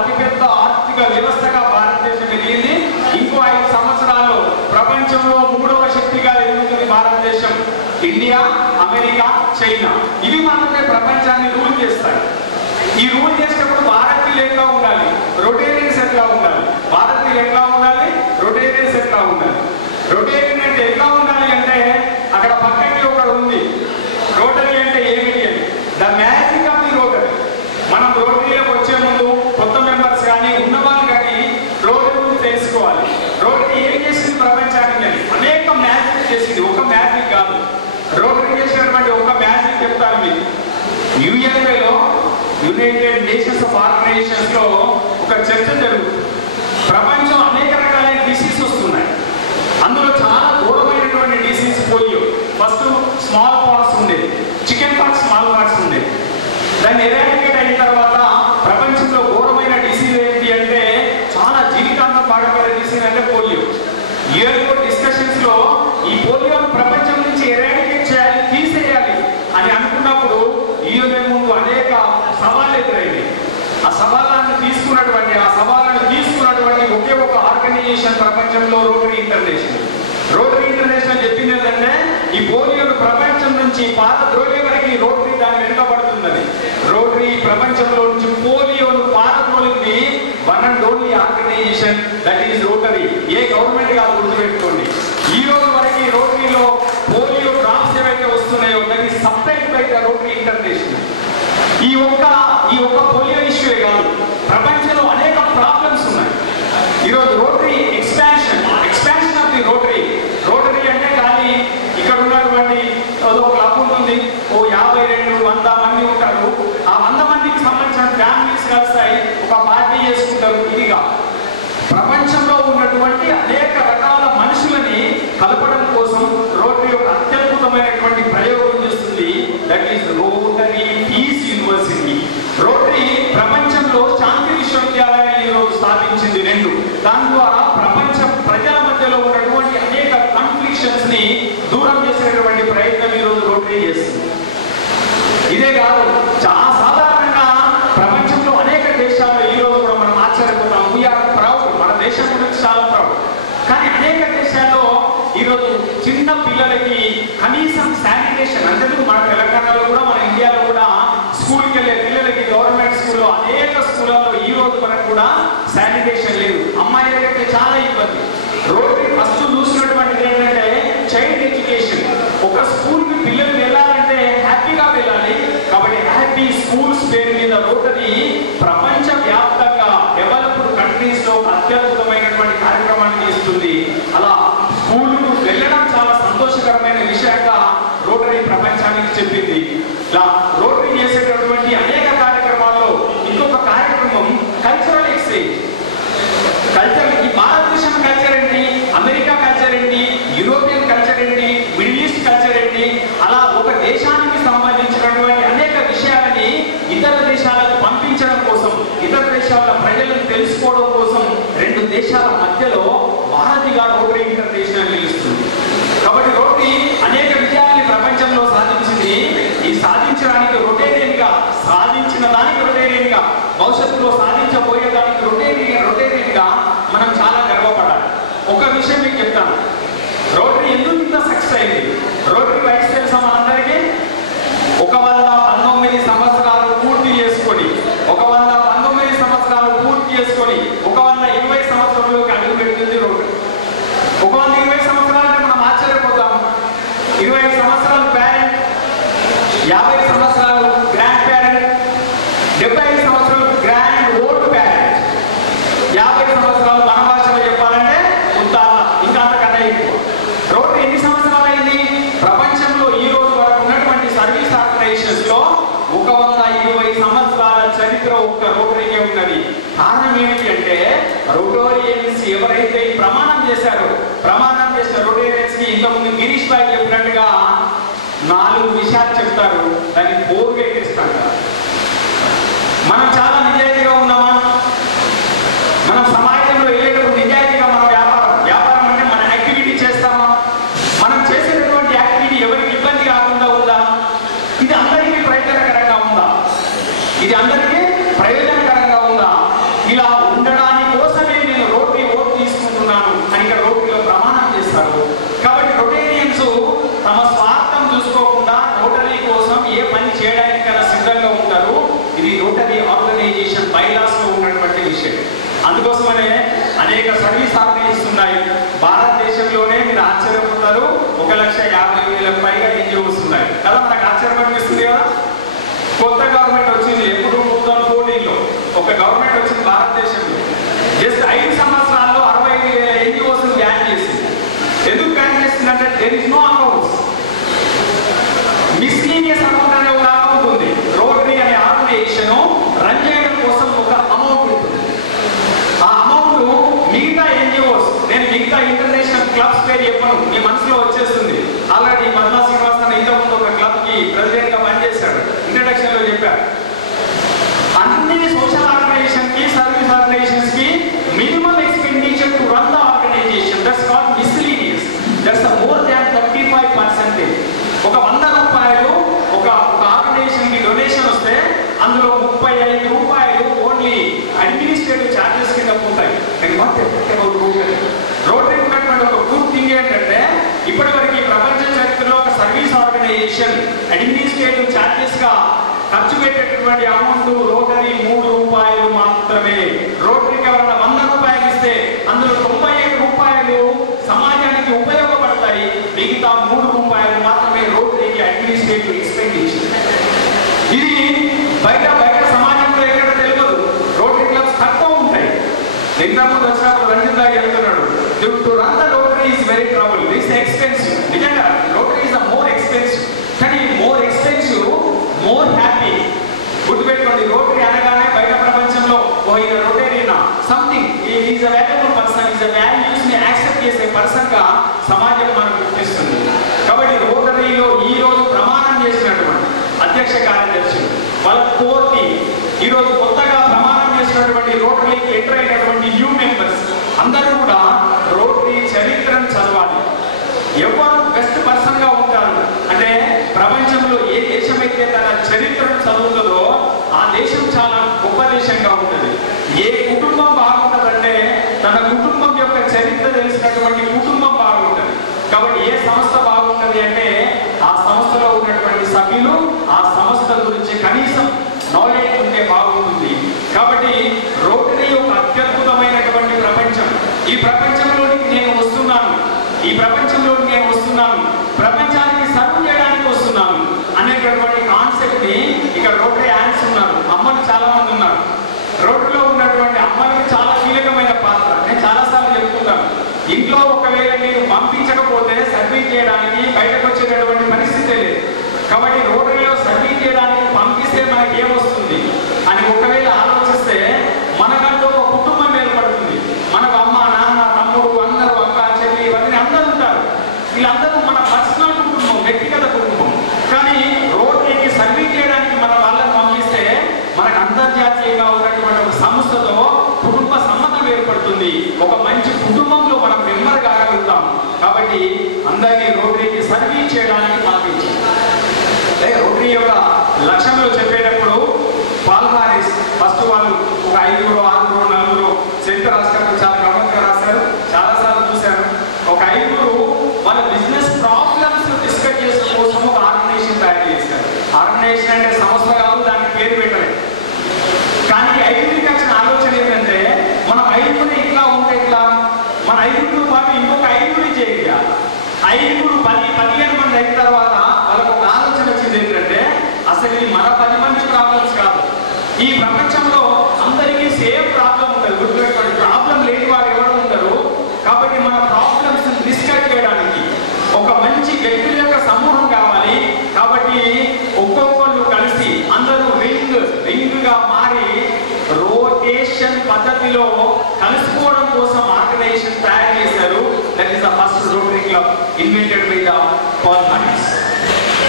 చైనా. ఇవి మాత్రమే ప్రపంచాన్ని రూల్ చేస్తాయి. ఈ రూల్ చేసేటప్పుడు భారతీయులు ఎట్లా ఉండాలి, రొటేరియన్స్ ఎట్లా ఉండాలి, భారతీయులు ఎట్లా ఉండాలి, రొటేరియన్స్ ఎట్లా ఉండాలి. రొటేరియన్ అంటే ఎట్లా ఉండాలి అంటే అక్కడ పక్కకి ఒకటి ఉంది. రోటరీ అంటే ఏమిటి అని, the magic of the rotary. మనం రోటరీలోకి వచ్చే ముందు కొత్త మెంబర్స్ కానీ ఉన్నవాళ్ళు కానీ రోటరీ గురించి తెలుసుకోవాలి. రోటరీ ఏం చేసింది ప్రపంచానికి అని అనేక మ్యాజిక్ చేసింది. ఒక మ్యాజిక్ కాదు, రోటరీ చేసినటువంటి ఒక మ్యాజిక్ చెప్తాను మీకు. యుఎన్ఏలో యునైటెడ్ నేషన్స్ ఆఫ్ ఆర్గనైజేషన్స్ లో ఒక చర్చ జరుగుతుంది. ప్రపంచం అనేక రకాలైన డిసీజ్ వస్తున్నాయి. అందులో చాలా ఘోరమైనటువంటి disease polio. First small pox ఉండేది, చికెన్ పాక్స్, స్మాల్ పాక్స్ ఉండేది. దాన్ని ఎరాడికేట్ అయిన తర్వాత ప్రపంచంలో ఘోరమైన డిసీజ్ ఏంటి అంటే చాలా జీవితాంతం బాధపడే డిసీజ్ అంటే పోలియో. యుఎన్ఓ డిస్కషన్స్ లో ఈ పోలియోను ప్రపంచం నుంచి ఎరాడికేట్ చేయాలి, తీసేయాలి అని అనుకున్నప్పుడు యుఎన్ఓ ముందు అనేక సవాళ్ళు ఎదురైంది. ఆ సవాళ్ళను తీసుకున్నటువంటి ఒకే ఒక ఆర్గనైజేషన్ ప్రపంచంలో రోటరీ ఇంటర్నేషనల్. రోటరీ ఇంటర్నేషనల్ చెప్పింది ఏంటంటే ఈ పోలియోను ప్రపంచం నుంచి పారద్రోలే వరకు రోటరీ దాన్ని వెనుకబడుతుందని. రోటరీ ప్రపంచంలో నుంచి పోలియోను పారద్రోలింది one and only organisation, that is Rotary. ఏ గవర్నమెంట్ కాదు, గుర్తుపెట్టుకోండి. ఈ రోజు వరకు రోటరీలో పోలియో డ్రాప్స్ ఏవైతే వస్తున్నాయో that is supplied by the rotary international. ఈ ఒక్క పోలియో ఇష్యూ కాదు, ప్రపంచంలో అనేక ప్రాబ్లమ్స్ ఉన్నాయి. ఈరోజు rotary expansion of the rotary అంటే కానీ ఇక్కడ ఉన్నటువంటి ఒక క్లబ్ ఉంటుంది, ఓ 50-100 మంది ఉంటారు. ఆ 100 మందికి సంబంధించిన ఫ్యామిలీస్ కలిస్తాయి, ఒక పార్టీ చేసుకుంటారు. ఇదిగా ప్రపంచంలో ఉన్నటువంటి అనేక రకాల మనుషులని కలపడం కోసం రోటరీ ఒక అత్యద్భుతమైనటువంటి ప్రయోగం చేస్తుంది. That is Rotary peace university. Rotary ప్రపంచంలో శాంతి విశ్వవిద్యాలయాన్ని ఈరోజు స్థాపించింది 2. దాని ద్వారా ప్రపంచ ప్రజల మధ్యలో ఉన్నటువంటి అనేక కాన్ఫ్లిక్షన్స్ ని దూరం చేసేటువంటి ప్రయత్నం ఈరోజు రోటరీ చేస్తుంది. ఇదే కాదు, చాలా సాధారణంగా ప్రపంచంలో అనేక దేశాల్లో ఈ రోజు కూడా మనం ఆశ్చర్యపోతాం. వీఆర్ ప్రౌడ్, మన దేశం గురించి చాలా ప్రౌడ్. కానీ అనేక దేశాల్లో ఈరోజు చిన్న పిల్లలకి కనీసం శానిటేషన్ అంటే, మన తెలంగాణలో కూడా మన ఇండియాలో కూడా స్కూల్కి వెళ్ళే పిల్లలకి గవర్నమెంట్ స్కూల్లో అనేక స్కూళ్ళల్లో ఈ రోజు మనకు కూడా శానిటేషన్ లేదు. అమ్మాయిలకైతే చాలా ఇబ్బంది. రోటరీ ఫస్ట్ చూసినటువంటిది ఏంటంటే చైల్డ్ ఎడ్యుకేషన్. ఒక స్కూల్కి పిల్లలు వెళ్ళాలంటే హ్యాపీగా వెళ్ళాలి కాబట్టి హ్యాపీ స్కూల్స్ పేరు మీద రోటరీ ప్రపంచ వ్యాప్తంగా డెవలప్డ్ కంట్రీస్ లో అత్యద్భుతమైనటువంటి కార్యక్రమాన్ని చేస్తుంది. అలా స్కూలుకు వెళ్ళడం చాలా సంతోషకరమైన విషయంగా రోటరీ ప్రపంచానికి చెప్పింది. ఇలా రోటరీ చేసేటటువంటి అనేక కార్యక్రమాల్లో ఇంకొక కార్యక్రమం కల్చరల్ ఎక్స్చేంజ్. ఈ భారతదేశం కల్చర్ ఏంటి, అమెరికా కల్చర్ ఏంటి, యూరోపియన్ కల్చర్ ఏంటి, మిడిల్ ఈస్ట్ కల్చర్ ఏంటి, అలా ఒక దేశానికి సంబంధించినటువంటి అనేక విషయాలని ఇతర దేశాలకు పంపించడం కోసం, ఇతర దేశాల ప్రజలను తెలుసుకోవడం కోసం 2 దేశాల మధ్యలో భారతిగా రోటరీ ఇంటర్నేషనల్ నిలుస్తుంది. కాబట్టి రోటరీ అనేక విజయాన్ని ప్రపంచంలో సాధించింది. ఈ సాధించడానికి రొటేరియన్గా, సాధించిన దానికి రొటేరియన్గా, భవిష్యత్తులో సాధించబోయేదానికి రొటేరియన్గా మనం చాలా గర్వపడాలి. ఒక విషయం మీకు చెప్తాను, రోటరీ ఎందుకు ఇంత సక్సెస్ అయింది. రోటరీ వయసు తెలుసా మనందరికీ? 119 సంవత్సరాలు పూర్తి చేసుకొని 119 సంవత్సరాలు పూర్తి చేసుకొని 120 సంవత్సరంలోకి అడుగు పెట్టింది రోటరీ. 120 సంవత్సరాలు అంటే మనం ఆశ్చర్యపోతాం. 25 సంవత్సరాలు పేరెంట్, 50 సంవత్సరాలు గ్రాండ్ పేరెంట్, 75 సంవత్సరాలు గ్రాండ్ ఓల్డ్ పేరెంట్, 50 సంవత్సరాలు మన భాషలో చెప్పాలంటే ఉత్తాల, ఇంకా అంతకన్నా ఎక్కువ. రోటరీ ఎన్ని సంవత్సరాలు అయింది? ప్రపంచంలో ఈ రోజు వరకు ఉన్నటువంటి సర్వీస్ ఆర్గనైజేషన్స్ లో 120 సంవత్సరాల చరిత్ర ఒక్క రోటరీకే ఉన్నది. కారణం ఏమిటి అంటే రోటేరియన్స్ ఎవరైతే ప్రమాణం చేశారో, ప్రమాణం చేసిన రోటేరియన్స్ కి ఇంతకుముందు గిరీష్ భాయ్ చెప్పినట్టుగా 4 విషయాలు చెప్తారు, దాన్ని 4 వేస్ అంటారు. మనం చాలా నిజాయితీగా ఉన్నామా? మనం సమాజంలో వెళ్ళేటప్పుడు నిజాయితీగా మన వ్యాపారం అంటే మన యాక్టివిటీ చేస్తామా? మనం చేసేటటువంటి యాక్టివిటీ ఎవరికి ఇబ్బంది కాకుండా ఉందా? ఇది అందరికీ ప్రయోజనకరంగా ఉందా? ఇది అందరికీ ప్రయోజనకరంగా ఉందా? ఇలా ఉండడానికి కోసమే నేను రోటరీ ఓటు తీసుకుంటున్నాను అని ఇక్కడ రోటరీలో ప్రమాణం చేస్తారు. కాబట్టి రొటేరియన్స్ తమ స్వార్థం చూసుకోకుండా రోటరీ కోసం అందుకోసమనే అనేక సర్వీస్ ఆర్గనైజేషన్స్ ఉన్నాయి. భారతదేశంలోనే మీరు ఆశ్చర్యపోతారు, 1,50,000 పైగా NGOs ఉన్నాయి కదా. మనకు ఆశ్చర్యం అనిపిస్తుంది కదా. కొత్త గవర్నమెంట్ వచ్చింది ఎప్పుడు 2014లో ఒక గవర్నమెంట్ వచ్చింది భారతదేశంలో. జస్ట్ 5 సంవత్సరాల్లో 65,000 NGOs బ్యాన్ చేసింది. ఎందుకు బ్యాన్ చేసిందంటే there is no accounts. Miscellaneous account అనే ఒక అకౌంట్ ఉంది. రోటరీ అనే ఆర్గనైజేషన్ రన్ చేయడం కోసం ఒక అమౌంట్ ఉంటుంది. ఆ అమౌంట్ మిగతా NGOs, నేను మిగతా ఇంటర్నేషనల్ క్లబ్స్ పేరు చెప్పను, మీ మనసులో వచ్చేస్తుంది. ఆల్రెడీ పద్మా శ్రీనివాస్ అనే ఇంతకుముందు ఒక క్లబ్ కి ప్రెసిడెంట్ గా పనిచేశాడు, ఇంట్రడక్షన్ లో చెప్పారు. అన్ని సోషల్ ఆర్గనైజేషన్ కి సర్వీస్ ఆర్గనైజేషన్స్ కి minimum expenditure to run the organization that's called miscellaneous. That's more than 35%. ఒక 100 రూపాయలు ఒక ఆర్గనైజేషన్ కి డొనేషన్ వస్తే అందులో 35 రూపాయలు ఓన్లీ అడ్మినిస్ట్రేటివ్ ఛార్జెస్ కింద ఉంటాయి. రోటరీ ఉన్నటువంటి ఒక గుడ్ థింగ్ ఏంటంటే ఇప్పటివరకు ప్రపంచ చరిత్రలో ఒక సర్వీస్ ఆర్గనైజేషన్ అడ్మినిస్ట్రేటివ్ ఛార్జెస్ గా ఖర్చు పెట్టేటటువంటి అమౌంట్ రోటరీ 3 రూపాయలు మాత్రమే. రోటరీకి ఎవరైనా 100 రూపాయలు ఇస్తే అందులో 95 రూపాయలు సమాజానికి ఉపయోగపడతాయి, మిగతా 3 రూపాయలు మాత్రమే రోటరీకి అడ్మినిస్ట్రేటివ్ ఎక్స్పెండిచర్. ఇది బయట సమాజంలో ఎక్కడ తెలియదు. రోటరీ క్లబ్స్ తక్కువ ఉంటాయి. ఎగ్జాంపుల్ వచ్చినప్పుడు రంజిత్ దాకా వెళ్తున్నాడు, to run the Rotary is very trouble, it's expensive. నిజంగా రోటరీ ఈస్ మోర్ ఎక్స్పెన్సివ్, కానీ మోర్ ఎక్స్పెన్సివ్ మోర్ హ్యాపీ. గుర్తుపెట్టుకోండి, రోటరీ అనగానే బయట ప్రపంచంలో రోటరీనా something is a valuable person, is a values ని యాక్సెప్ట్ చేసే పర్సన్ గా సమాజం మనకు గుర్తిస్తుంది. కాబట్టి రోటరీలో ఈ రోజు ప్రమాణం చేసినటువంటి అధ్యక్ష కార్యదర్శులు వాళ్ళ కోర్టు ఈ రోజు కొత్తగా ప్రమాణం చేసినటువంటి రోటరీకి ఎంటర్ అయినటువంటి న్యూ మెంబర్స్ అందరూ కూడా రోటరీ చరిత్రను చదవాలి. ఎవరు బెస్ట్ పర్సన్ గా ఉంటారు అంటే ప్రపంచంలో ఏ దేశం అయితే తన చరిత్రను చదువుతుందో ఆ దేశం చాలా గొప్ప దేశంగా ఉంటుంది. ఏ కుటుంబం బాగుంటుందంటే తన కుటుంబం యొక్క చరిత్ర తెలిసినటువంటి కుటుంబం బాగుంటుంది. కాబట్టి ఏ సంస్థ బాగుంటుంది అంటే ఆ సంస్థలో ఉన్నటువంటి సభ్యులు ఆ సంస్థ గురించి కనీసం నాలెడ్జ్ ఉంటే బాగుంటుంది. కాబట్టి రోటరీ ఒక అత్యద్భుతమైనటువంటి ప్రపంచం. ఈ ప్రపంచంలోనికి నేను వస్తున్నాను, ఈ ప్రపంచంలోకి నేను వస్తున్నాను, ప్రపంచానికి సర్వ్ చేయడానికి వస్తున్నాను అనేటటువంటి కాన్సెప్ట్ ని ఇక్కడ రోటరీ యాన్స్ ఉన్నారు, అమ్మలు చాలా మంది ఉన్నారు. రోటరీలో ఉన్నటువంటి అమ్మలకి చాలా కీలకమైన పాత్ర. నేను చాలాసార్లు చెప్తున్నాను, ఇంట్లో ఒకవేళ మీరు పంపించకపోతే సర్వీస్ చేయడానికి బయటకు వచ్చేటటువంటి పరిస్థితి లేదు. కాబట్టి రోటరీలో సర్వీస్ చేయడానికి పంపిస్తే మనకి ఏమొస్తుంది అని ఒకవేళ ఆలోచిస్తే మనకంటూ ఒక కుటుంబం ఏర్పడుతుంది. మనకు అమ్మ, నాన్న, తమ్ముడు, అందరూ అక్క, చెల్లి, ఇవన్నీ అందరూ ఉంటారు. వీళ్ళందరూ మన పర్సనల్ కుటుంబం, వ్యక్తిగత కుటుంబం. కానీ రోటరీకి సర్వీస్ చేయడానికి మన వాళ్ళని పంపిస్తే మనకు అంతర్జాతీయంగా ఉన్నటువంటి ఒక సంస్థతో కుటుంబ సంబంధం ఏర్పడుతుంది. ఒక మంచి కుటుంబంలో మనం మెంబర్ కాగలుగుతాం. కాబట్టి అందరినీ రోటరీకి సర్వీస్ చేయడానికి పంపించాం. రోటరీ యొక్క లక్ష్యంలో చెప్పేటప్పుడు పాల్ హారిస్ ఫస్ట్ వాళ్ళు ఒక 5, 6, 4 చరిత్ర రాష్ట్రాలు చాలా గమనంగా రాశారు. చాలాసార్లు చూశాను. ఒక 5 వాళ్ళ బిజినెస్ ప్రాబ్లమ్స్ డిస్కస్ చేసే కోసం ఒక ఆర్గనైజేషన్ తయారు చేశారు. ఆర్గనైజేషన్ అంటే సంస్థ కాదు, దానికి పేరు పెట్టలేదు. కానీ 5కి వచ్చిన ఆలోచన ఏంటంటే మనం 5 ఇట్లా ఉంటే ఇట్లా, మన 5తో పాటు ఇంకొక 5 చేయాలి. 5, 10, 15 మంది అయిన తర్వాత వాళ్ళకు ఒక ఆలోచన వచ్చింది ఏంటంటే అసలు ఇది మన 10 మంది ప్రాబ్లమ్స్ కాదు, ఈ ప్రపంచంలో అందరికీ సేమ్ ప్రాబ్లం ఉంటుంది. గుర్తుపెట్టుకోండి, ప్రాబ్లం లేని వారు ఎవరు ఉంటారు. కాబట్టి మన ప్రాబ్లమ్స్ డిస్కస్ చేయడానికి ఒక మంచి వ్యక్తుల యొక్క సమూహం కావాలి. కాబట్టి ఒక్కొక్కళ్ళు కలిసి అందరూ రింగ్ గా మారి రోటేషన్ పద్ధతిలో కలుసుకోవడం కోసం ఆర్గనైజేషన్ తయారు చేశారు. That is the first Rotary club invented by the Paul Harris.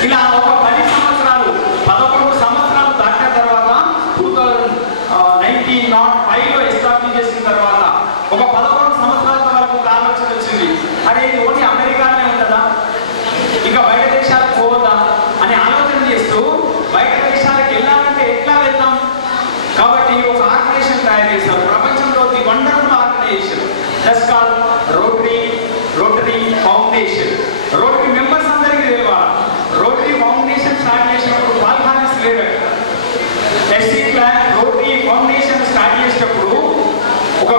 ఇలా ఒక 10 సంవత్సరాలు 11 సంవత్సరాలు దాటిన తర్వాత 1905లో ఎస్టాబ్లిష్ చేసిన తర్వాత ఒక 11 సంవత్సరాల వరకు ఒక ఆలోచన వచ్చింది, అరే ఇది ఓన్లీ అమెరికాలోనే ఉంటుందా, ఇంకా బయట దేశాలకు పోవద్దా అని ఆలోచన చేస్తూ బయట దేశాలకు వెళ్ళాలంటే ఎట్లా వెళ్తాం. కాబట్టి ఒక ఆర్గనైజేషన్ తయారు చేశారు. ప్రపంచంలో the wonderful organization that's called Rotary foundation. Rotary members అందరికీ తెలియాలి. రోటరీ ఫౌండేషన్ స్టార్ట్ చేసినప్పుడు పాల్ హారిస్ లేడు. ఎస్సీ క్లాన్ రోటరీ ఫౌండేషన్ స్టార్ట్ చేసినప్పుడు ఒక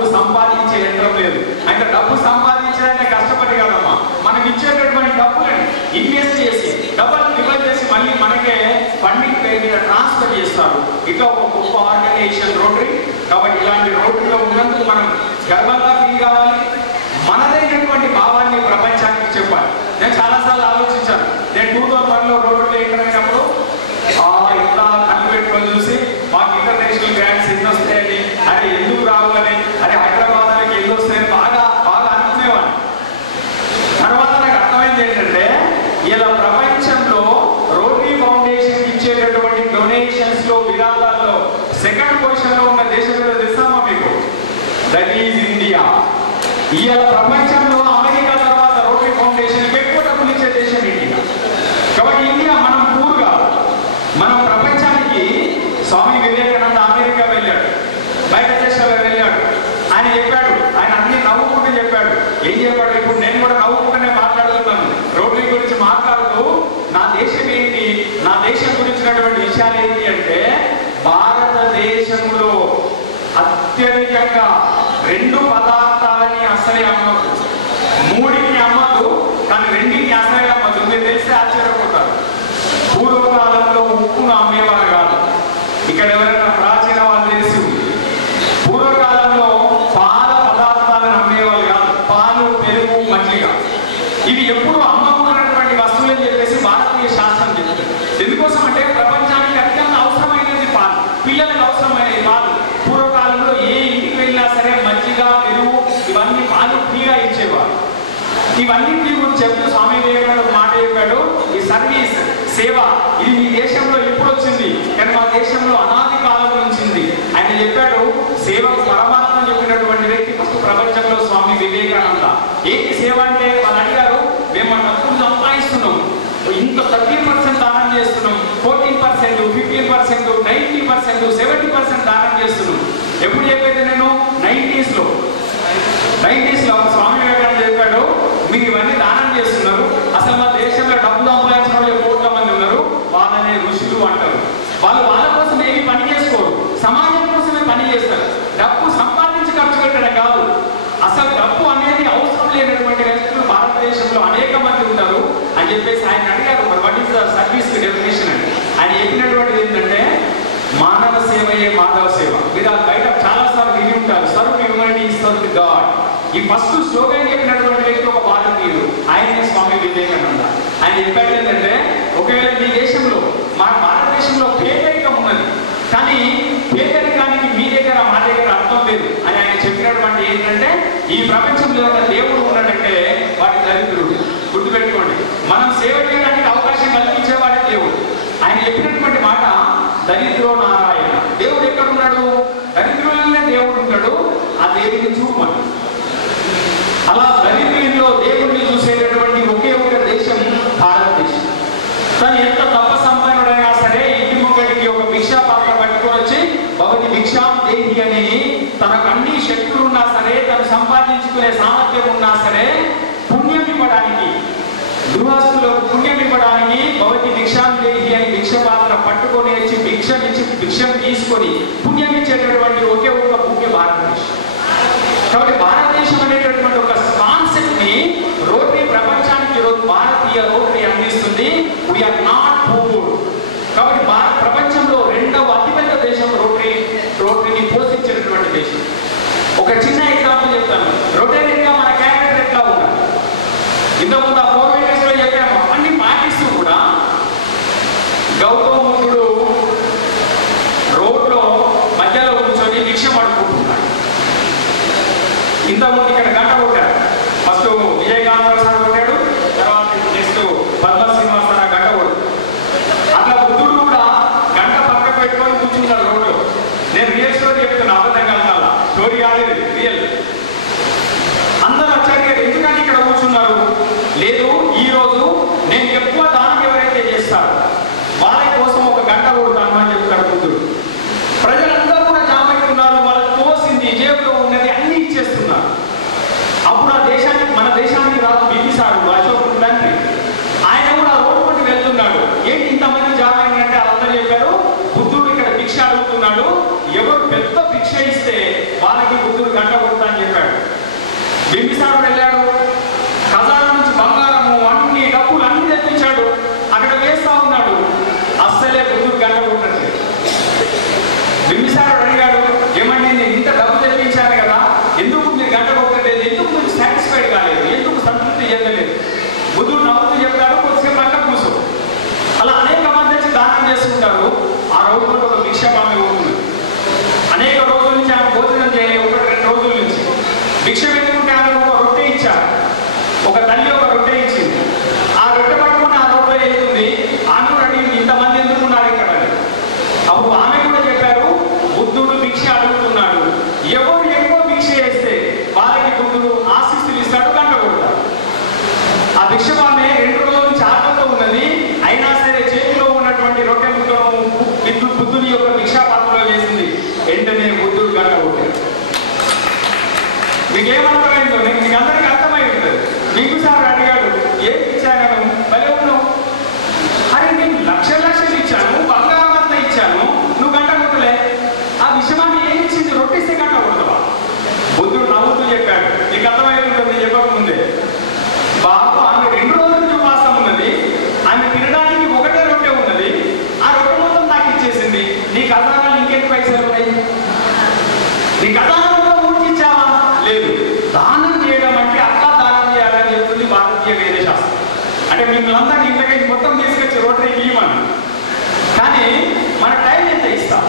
డబ్బు సంపాదించే యంత్రం లేదు. అంటే డబ్బు సంపాదించడానికి కష్టపడి కదమ్మా, మనం ఇచ్చేటటువంటి డబ్బులని ఇన్వెస్ట్ చేసి డబ్బులు రివైజ్ చేసి మళ్ళీ మనకే ఫండింగ్ పేరు మీద ట్రాన్స్ఫర్ చేస్తారు. ఇట్లా ఒక గొప్ప ఆర్గనైజేషన్ రోటరీ. కాబట్టి ఇలాంటి రోటరీలో ఉన్నందుకు మనం గర్వంగా ఫీల్ కావాలి. మనదైనటువంటి భావాన్ని ప్రపంచానికి చెప్పాలి. నేను చాలాసార్లు ఆలోచించాను. నేను 2001లో రోటరీలో ఎంటర్ అయినప్పుడు ఇట్లా కళ్ళు పెట్టుకొని చూసి మాకు ఇంటర్నేషనల్ గ్రాంట్స్ ఎన్ని వస్తాయని, అరే ఎందుకు రావాలని, అరే హైదరాబాద్కి ఎన్ని వస్తాయని బాగా అనుకునేవాడిని. తర్వాత నాకు అర్థమైంది ఏంటంటే ఇలా ప్రపంచంలో రోటరీ ఫౌండేషన్ ఇచ్చేటటువంటి డొనేషన్స్ లో విరాళాల్లో సెకండ్ పొజిషన్ లో ఉన్న దేశం ఏదో తెలుసామా మీకు? That is India. ఇవాళ ప్రపంచంలో అమెరికా తర్వాత రోటరీ ఫౌండేషన్ ఎక్కువ డబ్బులు ఇచ్చే దేశం ఇండియా. కాబట్టి ఇండియా మనం పూర్గా మనం ప్రపంచానికి స్వామి వివేకానంద అమెరికా వెళ్ళాడు, బయట దేశాలకు వెళ్ళాడు. ఆయన చెప్పాడు, ఆయన అన్ని నవ్వుకుంటూ చెప్పాడు. ఏం చెప్పాడు? ఇప్పుడు నేను కూడా నవ్వుకుంటూనే మాట్లాడుతున్నాను. రోటరీ గురించి మాట్లాడుతూ నా దేశం ఏంటి, నా దేశం గురించినటువంటి విషయాలు ఏంటి అంటే భారతదేశంలో అత్యధికంగా 2 పదార్థాలని అసలే అమ్మదు, 3ని అమ్మదు, కానీ 2ని అసలే అమ్మదు. మీరు తెలిస్తే ఆశ్చర్యపోతారు. పూర్వకాలంలో ఉప్పును అమ్మేవారు కాదు. ఇక్కడ ఎవరైనా ప్రాచీన వాళ్ళు తెలిసి పూర్వకాలంలో పాల పదార్థాలను అమ్మేవాళ్ళు కాదు. పాలు, పెరుగు, మజ్జిగ ఇవి ఎప్పుడు అమ్మకూడనటువంటి వస్తువులు అని చెప్పేసి భారతీయ శాస్త్రం చెప్తుంది. ఎందుకోసం అంటే ప్రపంచానికి అత్యంత అవసరమైనది పాలు, పిల్లలకు అవసరమైనది పాలు. పూర్వకాలంలో ఏ ఇంటికి వెళ్ళినా సరే మజ్జిగ, పెరుగు ఇవన్నీ పాలు ఫ్రీగా ఇచ్చేవారు. ఇవన్నింటి గురించి చెప్తూ స్వామి వివేకానంద మాట చెప్పాడు, ఈ సర్వీస్ సేవ ఇది మీ దేశంలో ఎప్పుడు వచ్చింది, కానీ మా దేశంలో అనాది కాలం నుంచి ఉంది. ఆయన చెప్పాడు సేవకు పరమాత్మ చెప్పినటువంటి వ్యక్తి ఫస్ట్ ప్రపంచంలో స్వామి వివేకానంద. ఏంటి సేవ అంటే వాళ్ళు అడిగారు, మేము మన డబ్బులు సంపాదిస్తున్నాం, ఇంత 30% దానం చేస్తున్నాం, 14%, 15%, 90%, 70% దానం చేస్తున్నాం. ఎప్పుడు చెప్పేది నేను 90s లో స్వామి వివేకానంద చెప్పాడు, మీరు ఇవన్నీ దానం చేస్తున్నారు, అసలు మా దేశంలో డబ్బు సంపాదించిన వాళ్ళు కోట్ల మంది ఉన్నారు, వాళ్ళనే ఋషులు అంటారు. వాళ్ళు వాళ్ళ కోసం ఏమి పని చేసుకోరు, సమాజం కోసమే పని చేస్తారు. డబ్బు సంపాదించి ఖర్చు పెట్టడం కాదు. అసలు డబ్బు అనేది అవసరం లేనటువంటి వ్యక్తులు భారతదేశంలో అనేక మంది ఉన్నారు అని చెప్పేసి ఆయన అడిగారు. మరి what is the service definition అని ఆయన చెప్పినటువంటిది ఏంటంటే మానవ సేవయే మాధవ సేవ. మీరు బయట చాలాసార్లు విని ఉంటారు, సర్వ్ హ్యూమనిటీ సర్వ్ గాడ్. ఈ ఫస్ట్ స్లోగన్ చెప్పినటువంటి వ్యక్తి ఒక భారతీయుడు, ఆయనే స్వామి వివేకానంద. ఆయన చెప్పాడు ఏంటంటే ఒకవేళ మీ దేశంలో, మా భారతదేశంలో పేదరికం ఉన్నది, కానీ పేదరికానికి మీ దగ్గర మా దగ్గర అర్థం లేదు అని ఆయన చెప్పినటువంటి ఏంటంటే ఈ ప్రపంచంలో ఉన్న దేవుడు ఉన్నాడంటే వాడి దరిద్రుడు. గుర్తుపెట్టుకోండి, మనం సేవ చేయడానికి అవకాశం కల్పించేవాడే దేవుడు. ఆయన చెప్పినటువంటి మాట దరిద్రో నారాయణ. దేవుడు ఎక్కడ ఉన్నాడు? దరిద్రులనే దేవుడు ఉంటాడు. ఆ దేవుడిని చూపమని. అలా దరిద్రుల్లో దేవుడిని చూసేటటువంటి ఒకే ఒక దేశం భారతదేశం. తను ఎంత తప్ప సంపన్నుడైనా సరే ఇంటి ముంగడికి ఒక భిక్షా పాత్ర పట్టుకొని వచ్చి భవతి భిక్షాం దేహి అని తనకు అన్ని శక్తులు ఉన్నా సరే, తను సంపాదించుకునే సామర్థ్యం ఉన్నా సరే పుణ్యం ఇవ్వడానికి, గృహస్థులకు పుణ్యం ఇవ్వడానికి భవతి భిక్షాం దేహి అని భిక్ష పాత్ర పట్టుకొని వచ్చి భిక్షం తీసుకొని పుణ్యం ఇచ్చేటటువంటి ఒకే ఒక భూమి భారతదేశం. కాబట్టి భారతదేశం అనేటటువంటి ఒక కాన్సెప్ట్ ని రోటరీ ప్రపంచానికి ఈరోజు భారతీయ రోటరీ అందిస్తుంది. We are not poor. కాబట్టి ప్రపంచంలో 2వ అతిపెద్ద దేశం రోటరీని పోషించినటువంటి దేశం. ఒక చిన్న ఎగ్జాంపుల్ చెప్తాను. రోటరీగా మన క్యారెక్టర్ ఎట్లా ఉండాలి? ఇంతకుముందు ఆ 4 వీడియోస్ లో చెప్పాము. అన్ని పాటిస్తూ కూడా గౌతమ బుద్ధుడు రోడ్లో మధ్యలో కూర్చొని భిక్ష పడుకుంటున్నాడు. ఇంతకుముందు ఇక్కడ గంట కొట్టారు. ఫస్ట్ విజయకాంతరావు సార్ కొట్టాడు, తర్వాత నెక్స్ట్ పద్మ శ్రీనివాస గంట కొడు. అట్లా బుద్ధుడు కూడా గంట పక్కకు పెట్టుకొని కూర్చున్నాడు రోడ్లో. నేను రియల్ స్టోరీ చెప్తున్నా, అబద్ధం కాదు, స్టోరీ కాలేదు, రియల్. అందరూ వచ్చారు, ఎందుకంటే ఇక్కడ కూర్చున్నారు? లేదు, ఈ రోజు నేను ఎక్కువ దానం ఎవరైతే చేస్తారో వాళ్ళ కోసం ఒక గంట కొడతాను అని చెప్తాడు బుద్ధుడు. ప్రజలందరూ కూడా జామైతున్నారు, వాళ్ళకి తోసింది జేబులో ఉన్నది అన్ని ఇచ్చేస్తున్నారు. అప్పుడు మన దేశానికి రాదు బింబిసారుడు, అశోకుడు తండ్రి. ఆయన కూడా రోడ్డు పట్టి వెళ్తున్నాడు. ఏంటి ఇంతమంది జామైందంటే వాళ్ళందరూ చెప్పారు, బుద్ధుడు ఇక్కడ భిక్ష అడుగుతున్నాడు, ఎవరు పెద్ద భిక్ష ఇస్తే వాళ్ళకి బుద్ధుడు గంట కొడుతున్నాడు భిక్ష పెట్టుకుంటే ఆమె ఒక రొట్టె ఇచ్చారు. ఒక తల్లి ఒక రొట్టె ఇచ్చింది. ఆ రొట్టె పట్టుకుని ఆ రొట్టె వెళ్తుంది. ఆమె అడిగింది, ఇంతమంది ఎందుకు ఉన్నారు ఇక్కడ? అప్పుడు ఆమె కూడా చెప్పారు, బుద్ధుడు భిక్ష అడుగుతున్నాడు. ఎవరు ఎక్కువ భిక్ష చేస్తే వాళ్ళకి బుద్ధుడు ఆశీస్సులు ఇస్తాడు, గంట కొడతాడు. ఆ భిక్షకు ఆమె 2 రోజుల నుంచి ఆటంతో ఉన్నది. అయినా సరే చేతిలో ఉన్నటువంటి రొట్టె ముక్కను బుద్ధుని యొక్క భిక్షా పాత్రలో వేసింది. వెంటనే బుద్ధుడు గంట కొట్టాడు. మీకేమర్థమైందో మీకు అందరికీ అర్థమై ఉంటుంది. మీకు సార్ అడిగాడు, ఏం ఇచ్చాను? భలే ఉన్నావు. అరే నేను లక్షలు ఇచ్చాను, బంగారం అంతా ఇచ్చాను, నువ్వు గంట కొట్టలే. ఆ విషయాన్ని ఏం ఇచ్చింది? రొట్టిస్తే గంట కొడతావా? బుద్ధుడు నవ్వుతూ చెప్పాడు, నీకు అర్థమవుతుంది చెప్పకముందే. బాబు ఆమె 2 రోజుల నుంచి ఉపవాసం ఉన్నది. ఆమె తినడానికి ఒకటే రొట్టె ఉన్నది. ఆ రొట్టె మొత్తం నాకు ఇచ్చేసింది. నీ ఖజానాలు ఇంకెన్ని పైసలు ఉన్నాయి? నీ ఖజానాలో మూర్చిచ్చావా? లేదు. దానం చేయడం అంటే అట్లా దానం చేయాలని చెప్తుంది భారతీయ వేద శాస్త్రం. అంటే మిమ్మల్ని అందరినీ ఇంతకైతే మొత్తం తీసుకొచ్చి రోటరీకి ఇవ్వమని. కానీ మన టైం ఎంత ఇస్తాం,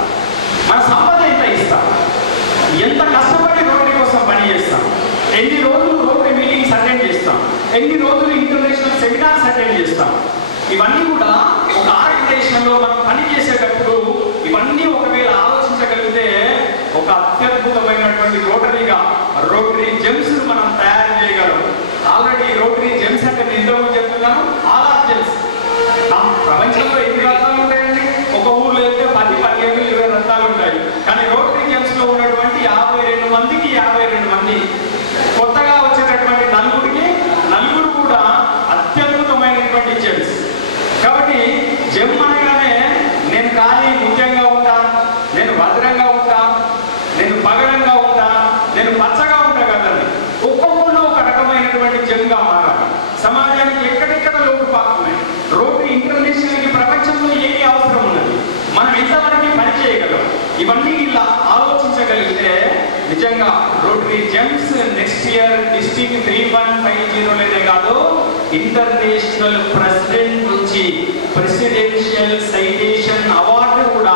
మన సంపద ఎంత ఇస్తాం, ఎంత కష్టపడి రోటరీ కోసం పని చేస్తాం, ఎన్ని రోజులు రోటరీ మీటింగ్స్ అటెండ్ చేస్తాం, ఎన్ని రోజులు ఇంటర్నేషనల్ సెమినార్స్ అటెండ్ చేస్తాం. ఇవన్నీ కూడా ఒక ఆర్గనైజేషన్లో మనం పని చేసేటప్పుడు ఇవన్నీ ఒకవేళ ఆలోచించగలిగితే ఒక అత్యద్భుతమైనటువంటి రోటరీగా రోటరీ జెమ్స్ మనం తయారు చేయగలం. ఆల్రెడీ రోటరీ జెమ్స్ అంటే నేను ఇంతకు చెప్తున్నాను, ఆల్ ఆర్ జెమ్స్. ప్రపంచంలో ఎన్ని రత్నాలు ఉంటాయండి? ఒక ఊర్లో అయితే 10, 15, 20 రత్నాలు ఉంటాయి. కానీ రోటరీ జెమ్స్ లో ఉన్నటువంటి 52 మందికి 52 మంది, కొత్తగా వచ్చేటటువంటి నలుగురు కూడా అత్యద్భుతమైనటువంటి జెమ్స్. కాబట్టి జెమ్ అనగానే నేను ఖాళీ ముఖ్యంగా ఉంటా, నేను భద్రంగా ఉంటా, నేను పగడంగా ఉంటా, నేను పచ్చగా ఉంటా కదండి. ఒక్కొక్కరు ఒక రకమైనటువంటి జెమ్గా మారాలి. సమాజానికి ఎక్కడెక్కడ లోటుపాటున్నాయి, రోటరీ ఇంటర్నేషనల్కి ప్రపంచంలో ఏమి అవసరం ఉన్నది, మనం ఎంతవరకు పని చేయగలం, ఇవన్నీ ఇలా ఆలోచించగలిగితే నిజంగా Rotary gems next year district 3150 కాదు, ఇంటర్నేషనల్ ప్రెసిడెంట్ నుంచి ప్రెసిడెన్షియల్ సైటేషన్ అవార్డు కూడా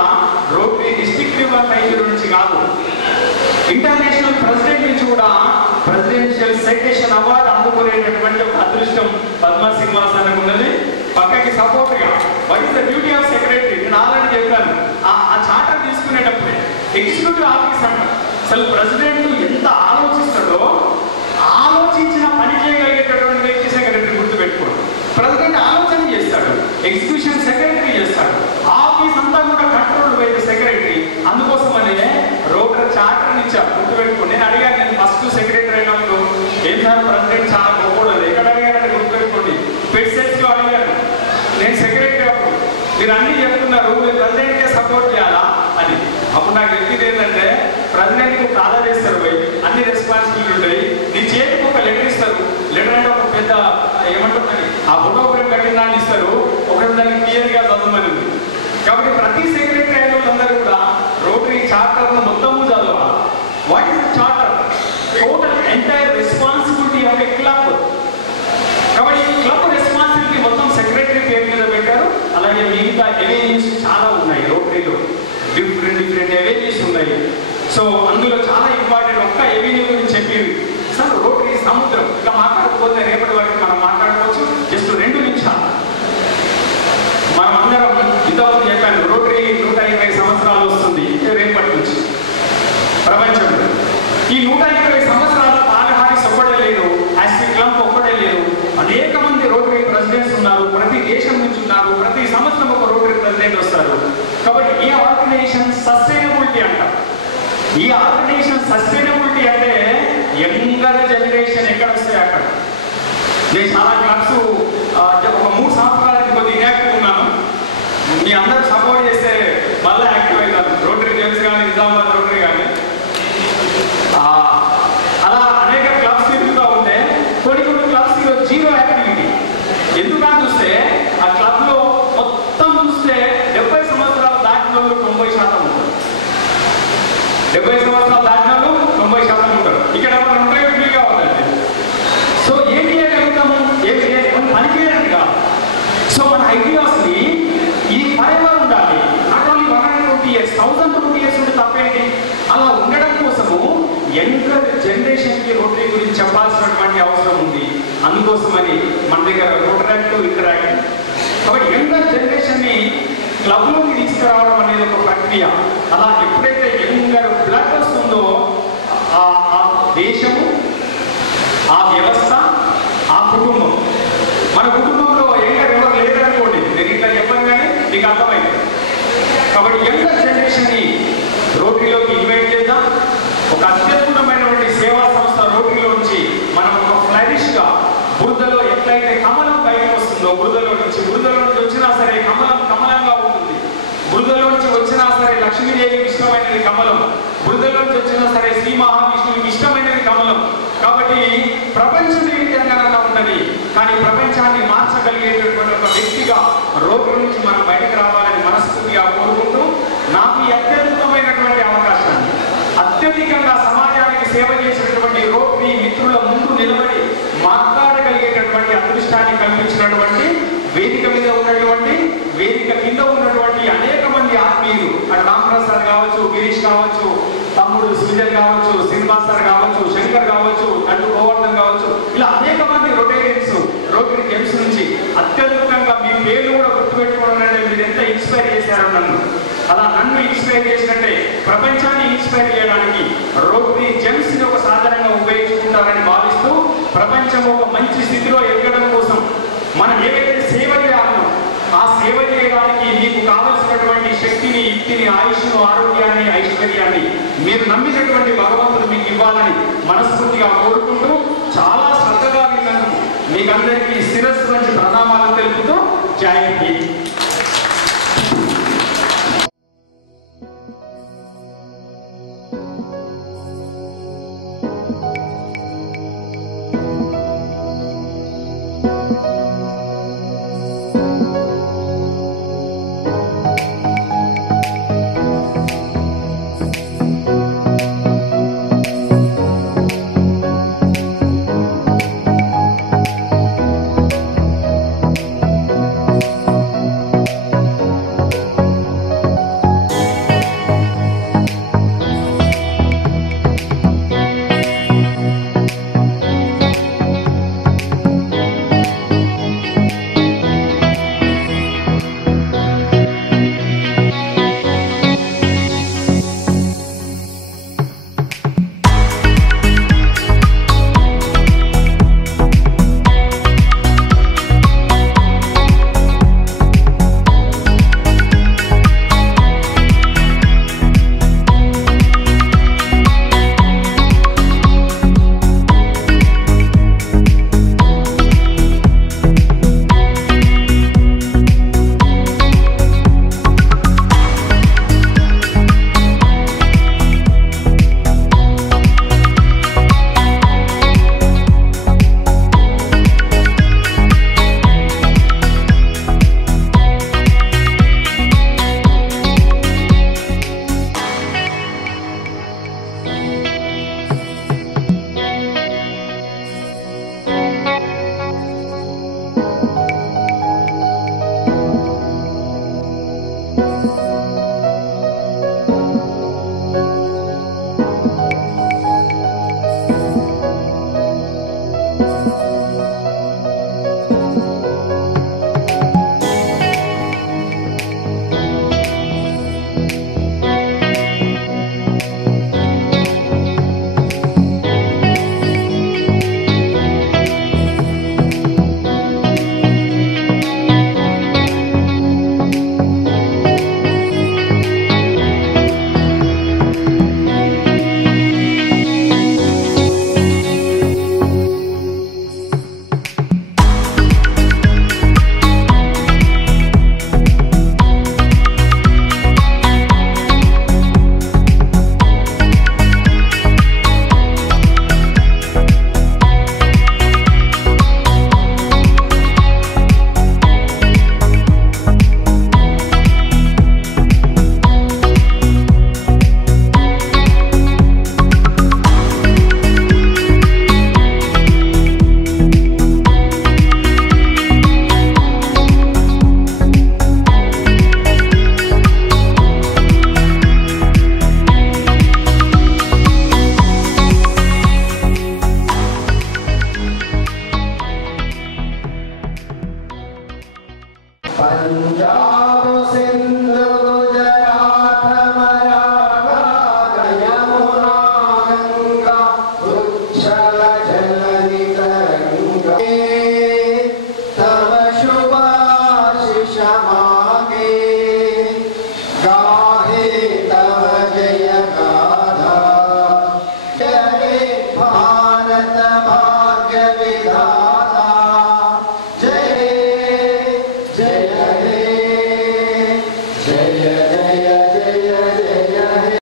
రోటరీ డిస్ట్రిక్ట్ 3150 నుంచి కాదు, ఇంటర్నేషనల్ ప్రెసిడెంట్ నుంచి కూడా ప్రెసిడెన్షియల్ సైటేషన్ అవార్డు అందుకునేటటువంటి ఒక అదృష్టం పద్మ సింహాసనం ఉన్నది. పక్కకి సపోర్ట్ గా what is the duty of secretary, నేను ఆల్రెడీ చెప్పాను. ఆ చార్టర్ తీసుకునేటప్పుడే ఎగ్జిక్యూటివ్ ఆఫీస్ అంట. అసలు ప్రెసిడెంట్ ఎంత ఆలోచిస్తాడో, ఆలోచించిన పని చేయగలిగేటటువంటి వ్యక్తి సెక్రటరీ. గుర్తుపెట్టుకోండి, ప్రెసిడెంట్ ఆలోచన చేస్తాడు, ఎగ్జిక్యూషన్ సెక్రటరీ చేస్తాడు, ఆఫీస్ అంతా కూడా కంట్రోల్ బై ద సెక్రటరీ. అందుకోసమనే రోటరీ చార్టర్ ఇచ్చారు. గుర్తుపెట్టుకోండి, నేను అడిగాను, నేను ఫస్ట్ సెక్రటరీ అయినప్పుడు ఏం సార్ ప్రెసిడెంట్ చాలా గొప్పలేదు, ఎక్కడ అడిగారని గుర్తుపెట్టుకోండి, పెట్సెట్స్ లో అడిగాను. నేను సెక్రటరీ అప్పుడు మీరు అన్ని చెప్తున్నారు, మీరు ప్రెసిడెంట్కే సపోర్ట్ చేయాలా అని. అప్పుడు నాకు చెప్పింది ఏంటంటే, ప్రెసిడెంట్కి కాదా చేస్తారు పోయి, అన్ని రెస్పాన్సిబిలిటీ ఉంటాయి, నీ చేతికి ఒక లెటర్ ఇస్తారు. లెటర్ అంటే ఒక పెద్ద ఏమంటుంది, ఆ ఫోటో ఫ్రేమ్ కట్టిన దాన్ని ఇస్తారు, ఒకటి దాన్ని క్లియర్గా చదవమని. కాబట్టి ప్రతి సెక్రటరీ అయిన వాళ్ళందరూ కూడా రోటరీ చార్టర్ను మొత్తము చదవాలి. What is the charter? Total entire responsibility of a club. కాబట్టి ఈ క్లబ్ రెస్పాన్సిబిలిటీ మొత్తం సెక్రటరీ పేరు మీద పెట్టారు. అలాగే మిగతా ఎవెన్యూస్ చాలా ఉన్నాయి రోటరీలో, డిఫరెంట్ ఎవెన్యూస్ ఉన్నాయి. సో అందులో చాలా ఇంపార్టెంట్ ఒక్క ఎవెన్యూ గురించి చెప్పి సార్, రోటరీ సముద్రం. ఇంకా మాట్లాడకపోతే రేపటి వరకు మనం మాట్లాడుకోవచ్చు. జస్ట్ 2 నిమిషాలు. మనం అందరం ఇంతకుముందు చెప్పాను, రోటరీ 120 సంవత్సరాలు వస్తుంది రేపటి నుంచి ప్రపంచంలో. ఈ 120 సంవత్సరాలు పాలహారీస్ ఒక్కడే లేరు, యాస్ట్రీ క్లబ్ ఒక్కడే లేరు, అనేక మంది రోటరీ ప్రెసిడెంట్స్ ఉన్నారు, ప్రతి దేశం నుంచి ఉన్నారు, ప్రతి సంవత్సరం ఒక రోటరీ ప్రెసిడెంట్ వస్తారు. కాబట్టి ఈ ఆర్గనైజేషన్ సస్టైనబిలిటీ అంటారు. ఈ ఆర్గనైజేషన్ సస్టైనబిలిటీ అంటే యంగర్ జనరేషన్ ఎక్కడ వస్తే అక్కడ. నేను చాలా క్లబ్స్ ఒక 3 సంవత్సరాలకి కొద్దిగా ఇన్యాక్టివ్ ఉన్నాను. మీ అందరూ సపోర్ట్ చేస్తే మళ్ళీ యాక్టివ్ అవుతారు. రోటరీ జెమ్స్ కానీ, నిజామాబాద్ రోటరీ కానీ, అలా అనేక క్లబ్స్ తిరుగుతూ ఉంటే కొన్ని క్లబ్స్ జీరో యాక్టివిటీ. ఎందుకని చూస్తే ఆ క్లబ్లో మొత్తం చూస్తే 70 సంవత్సరాలు దాటిన వాళ్ళు 90% ఉంటారు. 70 సంవత్సరాలు దాటిన వాళ్ళు 90% ఉంటారు. ఇక్కడ మనం 120 ఉందండి. సో ఏం చేయగలుగుతాము? ఏం పని చేయడానికి జనరేషన్కి రోటరీ గురించి చెప్పాల్సినటువంటి అవసరం ఉంది. అందుకోసమని మన దగ్గర రోటరాక్టివ్ ఇంటరాక్టివ్. కాబట్టి యంగర్ జనరేషన్ని క్లబ్లోకి తీసుకురావడం అనేది ఒక ప్రక్రియ. అలా ఎప్పుడైతే యంగర్ బ్లడ్ వస్తుందో ఆ దేశము, ఆ వ్యవస్థ, ఆ కుటుంబం. మన కుటుంబంలో యంగర్ ఎవరు లేరనుకోండి, నేను ఇట్లా చెప్పగానే మీకు అర్థమైంది. కాబట్టి యంగర్ జనరేషన్ని రోటరీలోకి ఇన్వైట్ చేద్దాం. ఒక అత్యద్భుతమైనటువంటి సేవా సంస్థ రోటరీలో నుంచి మనం ఒక ఫ్లరిష్గా బురదలో ఎట్లయితే కమలం బయటకు వస్తుందో, బురదలో నుంచి వచ్చినా సరే కమలం కమలంగా ఉంటుంది. బురదలో నుంచి వచ్చినా సరే లక్ష్మీదేవికి ఇష్టమైనది కమలం, బురదలో నుంచి వచ్చినా సరే శ్రీ మహావిష్ణువుకి ఇష్టమైనది కమలం. కాబట్టి ప్రపంచం ఏ విధంగా ఉన్నది, కానీ ప్రపంచాన్ని మార్చగలిగేటటువంటి ఒక వ్యక్తిగా రోటరీ నుంచి మనం బయటకు రావాలని మనస్ఫూర్తిగా కోరుకుంటూ, నాకు ఈ అత్యద్భుతమైనటువంటి అవకాశాన్ని, అత్యధికంగా సమాజానికి సేవ చేసినటువంటి రోటరీ మిత్రుల ముందు నిలబడి మాట్లాడగలిగేటటువంటి అదృష్టాన్ని కల్పించినటువంటి, వేదిక మీద ఉన్నటువంటి, వేదిక కింద ఉన్నటువంటి అనేక మంది ఆత్మీయులు, అటు రామప్రసాద్ కావచ్చు, గిరీష్ కావచ్చు, తమ్ముడు సృజన్ కావచ్చు, శ్రీనివాస్ సార్ కావచ్చు, శంకర్ కావచ్చు, నన్ను గోవర్ధన్ కావచ్చు, ఇలా అనేక మంది రొటేరియన్స్ రోటరీ గేమ్స్ నుంచి అత్యద్భుతంగా మీ పేర్లు కూడా గుర్తుపెట్టుకోవడం అంటే మీరు ఎంత ఇన్స్పైర్ చేశారో నన్ను. అలా నన్ను ఇన్స్పైర్ చేసినట్టే ప్రపంచాన్ని ఇన్స్పైర్ చేయడానికి రోటరీ జెమ్స్ని ఒక సాధనంగా ఉపయోగించుకుంటారని భావిస్తూ, ప్రపంచం ఒక మంచి స్థితిలో ఎదగడం కోసం మనం ఏవైతే సేవ చేయాలనో ఆ సేవ చేయడానికి మీకు కావలసినటువంటి శక్తిని, యుక్తిని, ఆయుష్ను, ఆరోగ్యాన్ని, ఐశ్వర్యాన్ని మీరు నమ్మినటువంటి భగవంతుడు మీకు ఇవ్వాలని మనస్ఫూర్తిగా కోరుకుంటూ, చాలా శ్రద్ధగా విన్నందుకు మీకందరికీ శిరస్సు నుంచి ప్రణామాలు తెలుపుతూ జై హింద్.